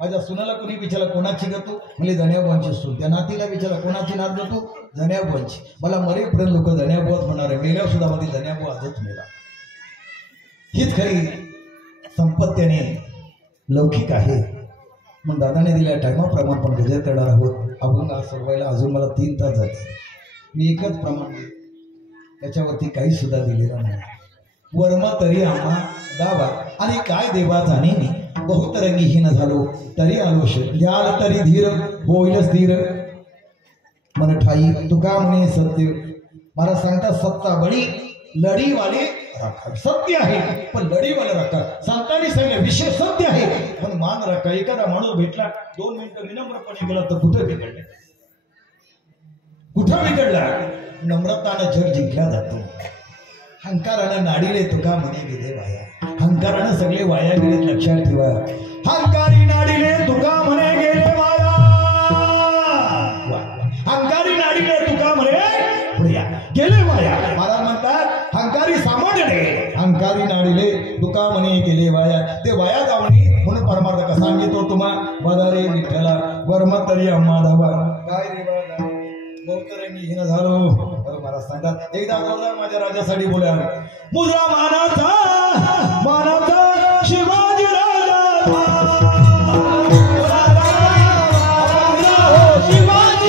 माझ्या सुनाला कोणी विचारला कोणाची गतो म्हणजे धन्यवादची सून त्या नातीला विचारला कोणाची नात गतो धन्यवादची मला मरेपर्यंत लोक धन्यवाद म्हणणार आहे मेल्यावर सुद्धा मध्ये धन्यवादच मिळाला हीच खरी संपत्तीने लौकिक आहे म्हणून दादाने दिल्या टायमाप्रमाणे पण गजर करणार आहोत अभंग सोडवायला अजून मला 3 तास जाते मी एकच प्रमाण त्याच्यावरती काही सुद्धा दिलेला नाही वर्म तरी आम्हा दावा आणि काय देवा जाणे मी बहुतरंगीहीन झालो तरी आलोश द्याल तरी धीर होईल स्थिर मन ठाई तुका म्हणे सत्य मला सांगता सत्ता बळी लढीवाले राखा सत्य आहे पण लढीवाले राखा संतांनी सांगितलं विषय सत्य आहे पण मान राखा एखादा माणूस भेटला 2 मिनिटं विनम्रपणे गेला तर कुठं बिघडलं नम्रतानं जग जिंकला जातो हंकारानं नाडीले तुका म्हणे गेले वाया हंकारानं सगळे वाया गेले लक्षात ठेवा हंकारी नाडीले तुका म्हणे गेले वाया हंकारी नाडीले तुका म्हणे पुढे गेले वाया महाराज म्हणतात हंकारी सामान्य हंकारी नाडीले तुका म्हणे गेले वाया ते वाया जावणी म्हणून परमार्थ का सांगितो तुम्हा बदारे विठ्ठला वर्म तरी अम्मा धावा काय रे बहुतरंगीहीन झालो मला सांगतात एकदा जोरदार माझ्या राजासाठी बोला मुद्रा मानाचा शिवाजी राजा शिवाजी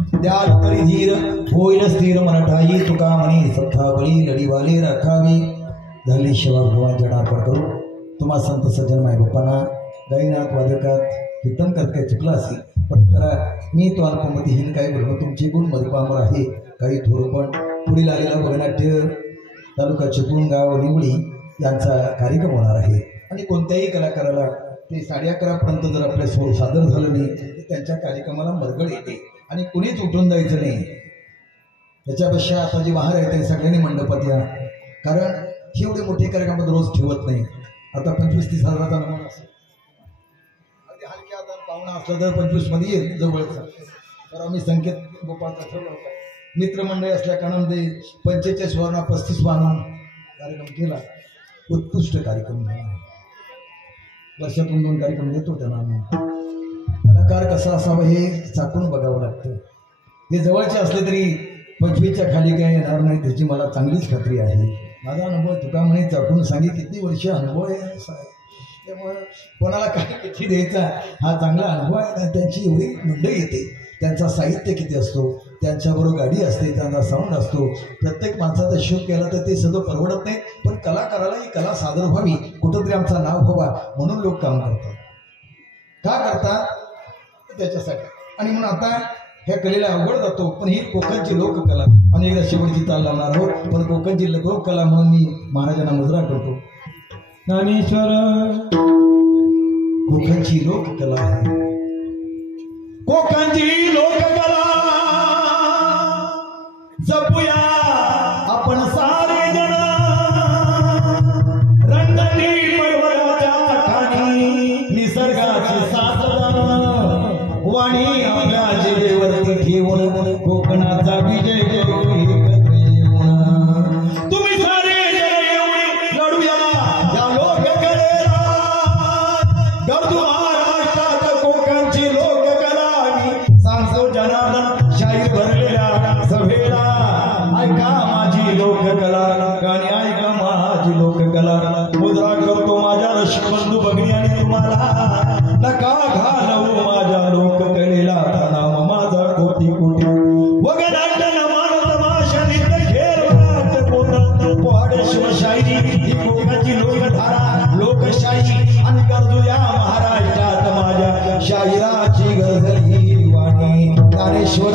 द्याल तरी धीर होईल स्थिर मराठाई तुका म्हणे सत्ता बळी लढीवाले राखावी झाली सेवा भगवानच्या डारपड करू तुम्हा संत सज्जन माय बाप्पांना गायनात वादकात कीर्तनकात काही चुकला असेल पण करा मी तो अल्पमतीहीन काही बरोबर तुमचे गुण मधुपामर आहे काही थोरपण पुढील आलेला वगनाट्य तालुका चिपळूण गाव निवडी यांचा कार्यक्रम होणार आहे आणि कोणत्याही कलाकाराला ते 11:30 पर्यंत जर आपल्या सोड सादर झालं नाही तर त्यांच्या कार्यक्रमाला मरगळ येते आणि कुणीच उठून जायचं नाही त्याच्यापेक्षा आता जे बाहेर आहे ते सगळ्यांनी मंडपात या कारण हे एवढे मोठे कार्यक्रमात रोज ठेवत नाही आता 25-30 हजाराचा नमुना असेल अगदी हलक्या आता पाहुणा असला तर 25 मध्ये येईल जवळचा तर आम्ही संकेत गोपाळचा ठेवला होता मित्रमंडळी असल्या कारणाने 45 वर्ण 35 बांधून कार्यक्रम केला उत्कृष्ट कार्यक्रम झाला वर्षातून 2 कार्यक्रम देतो त्यांना आम्ही कलाकार कसा असावा हे चाकून बघावं लागतं हे जवळचे असले तरी 25च्या खाली काय येणार नाही त्याची मला चांगलीच खात्री आहे माझा अनुभव तुका म्हणे चाकून सांगे किती वर्ष अनुभव आहे त्यामुळं कोणाला काय किती द्यायचा हा चांगला अनुभव आहे त्यांची एवढी मंडळी येते त्यांचा साहित्य किती असतो त्यांच्याबरोबर गाडी असते त्यांचा साऊंड असतो प्रत्येक माणसाचा शोध केला तर ते सगळं परवडत नाही पण कलाकाराला ही कला सादर व्हावी कुठंतरी आमचा नाव व्हावा म्हणून लोक काम करतात का करतात त्याच्यासाठी आणि म्हणून आता ह्या कलेला अवघड जातो पण ही कोकणची लोककला आणि एकदा शेवटची ताल लावणार आहोत पण कोकणची लोककला म्हणून मी महाराजांना मुजरा करतो ज्ञानेश्वर कोकणची लोककला आहे कोकणची लोककला जपूया आपण सारे जण रंगती पर्वताच्या खाली निसर्गाची साथ वाणी आपल्या जिभेवरती ठेवून कोकणाचा विजय करू एकत्र येऊन तुम्ही सारे जण येऊन लढूया या लोककलेला गरजू महाराष्ट्रात कोकणची लोककला मी सांगतो जनार्दन शाहीर भरलेल्या सभेला ऐका माझी लोककला गाणी ऐका माझी लोककला मुद्रा करतो माझ्या रशिबंधू भगिनी आणि तुम्हाला नका घालवू माझ्या लोककलेला नाम माझा कोटी कोटी वगनाट्य नमान तमाशा नित्य खेळ वगनाट्य पूर्ण पोहाडे शिवशाही ही कोकणाची लोकधारा लोकशाही आणि गरजूया महाराष्ट्रात माझ्या शाहिराची गझल ही वाणी ज्ञानेश्वर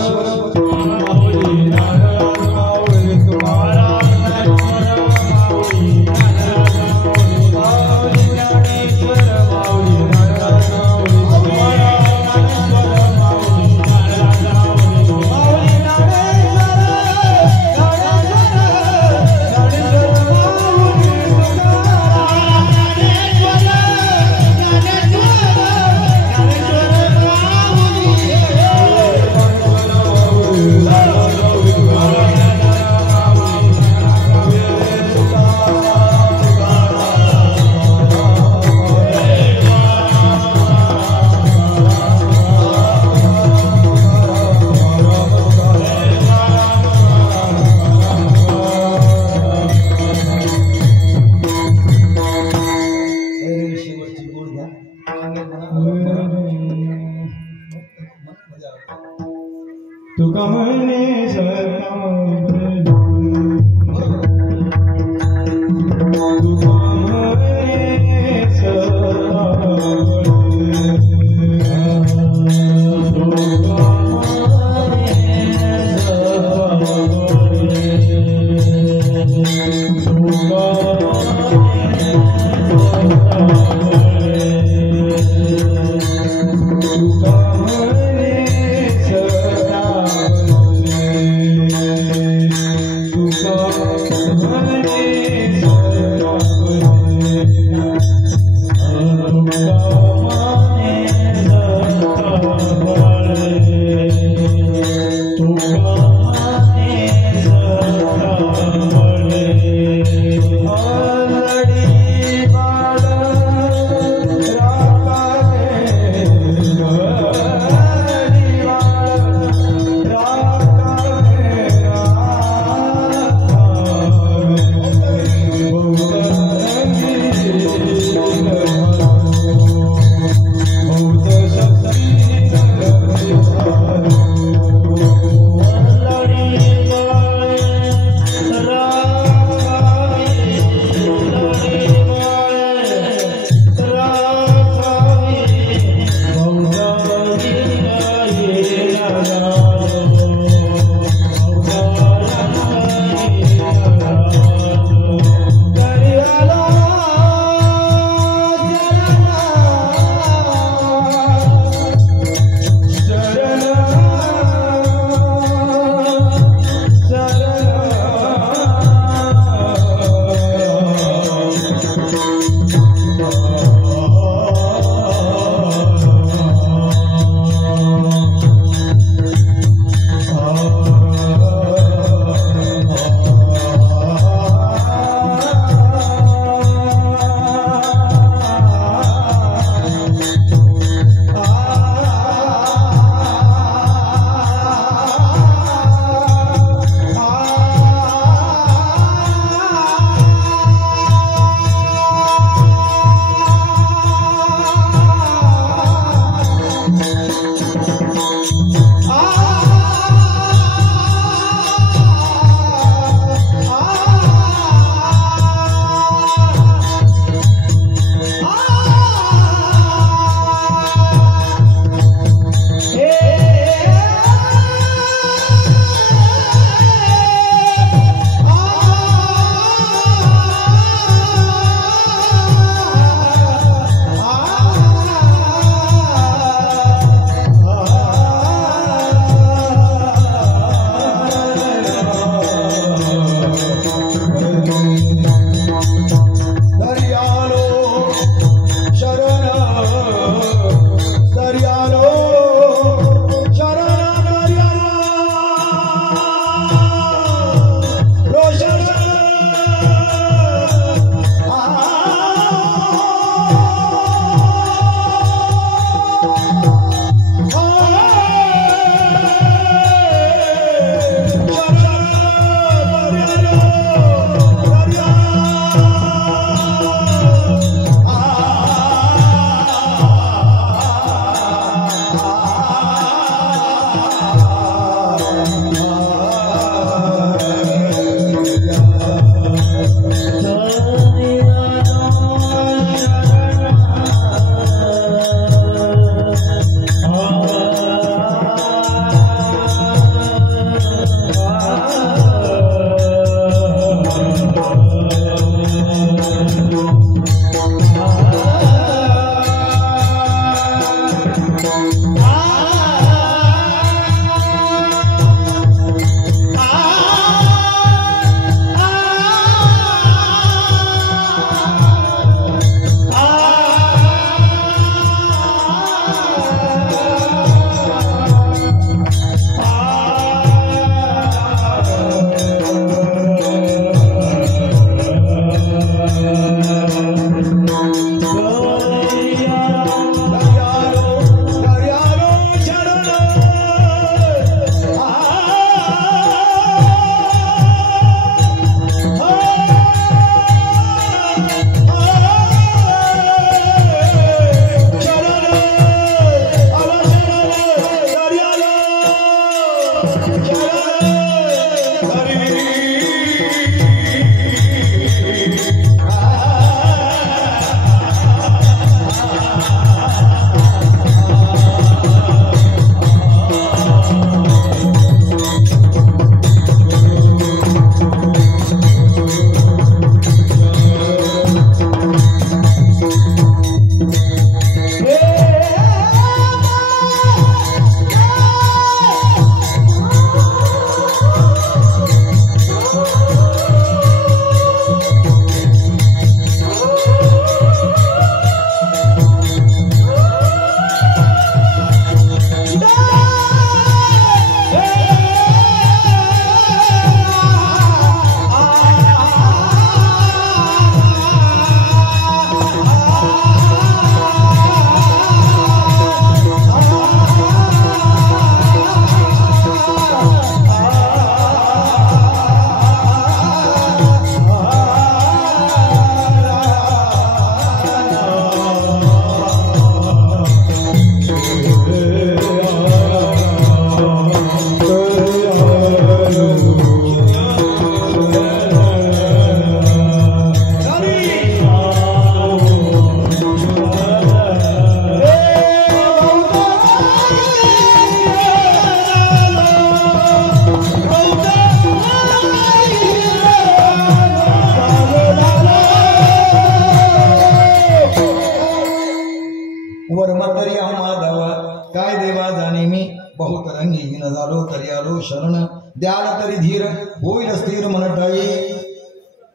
शरण द्याल तरी धीर होईल स्थिर मन टाळे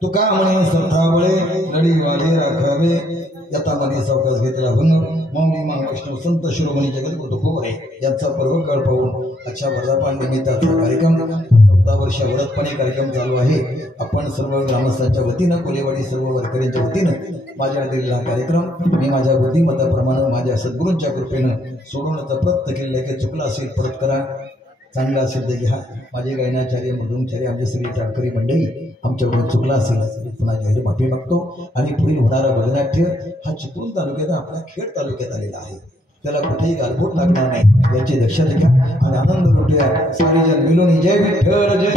तुका म्हणे संतावळे लढीवाले राखावे यथा मध्ये सावकाश घेतला भंग मौनी महाविष्णू संत शिरोमणी जगद्गुरु तुकोबरे यांचा पर्वकाळ पाहून अच्छा वर्धापन निमित्ताचा कार्यक्रम 14 वर्ष व्रतपणे कार्यक्रम चालू आहे। आपण सर्व ग्रामस्थांच्या वतीनं कोलेवाडी सर्व वारकऱ्यांच्या वतीनं माझ्या दिलेला कार्यक्रम मी माझ्या बुद्धिमत्ताप्रमाणे माझ्या सद्गुरूंच्या कृपेनं सोडवण्याचा प्रयत्न केलेला आहे की चुकला असेल परत करा, चांगला असेल तर घ्या। माझे गायनाचार्य मृदुंगाचार्य आमचे सगळी टाळकरी मंडळी आमच्याकडून चुकला असेल पुन्हा जाहीर माफी मागतो आणि पुढील होणारा भजनाट्य हा चिपळूण तालुक्यात आपल्या खेड तालुक्यात आलेला आहे, त्याला कुठेही गालबोट लागणार नाही याची दक्षता घ्या आणि आनंद लुटूया। सारे जन मिळून जय विठ्ठल जय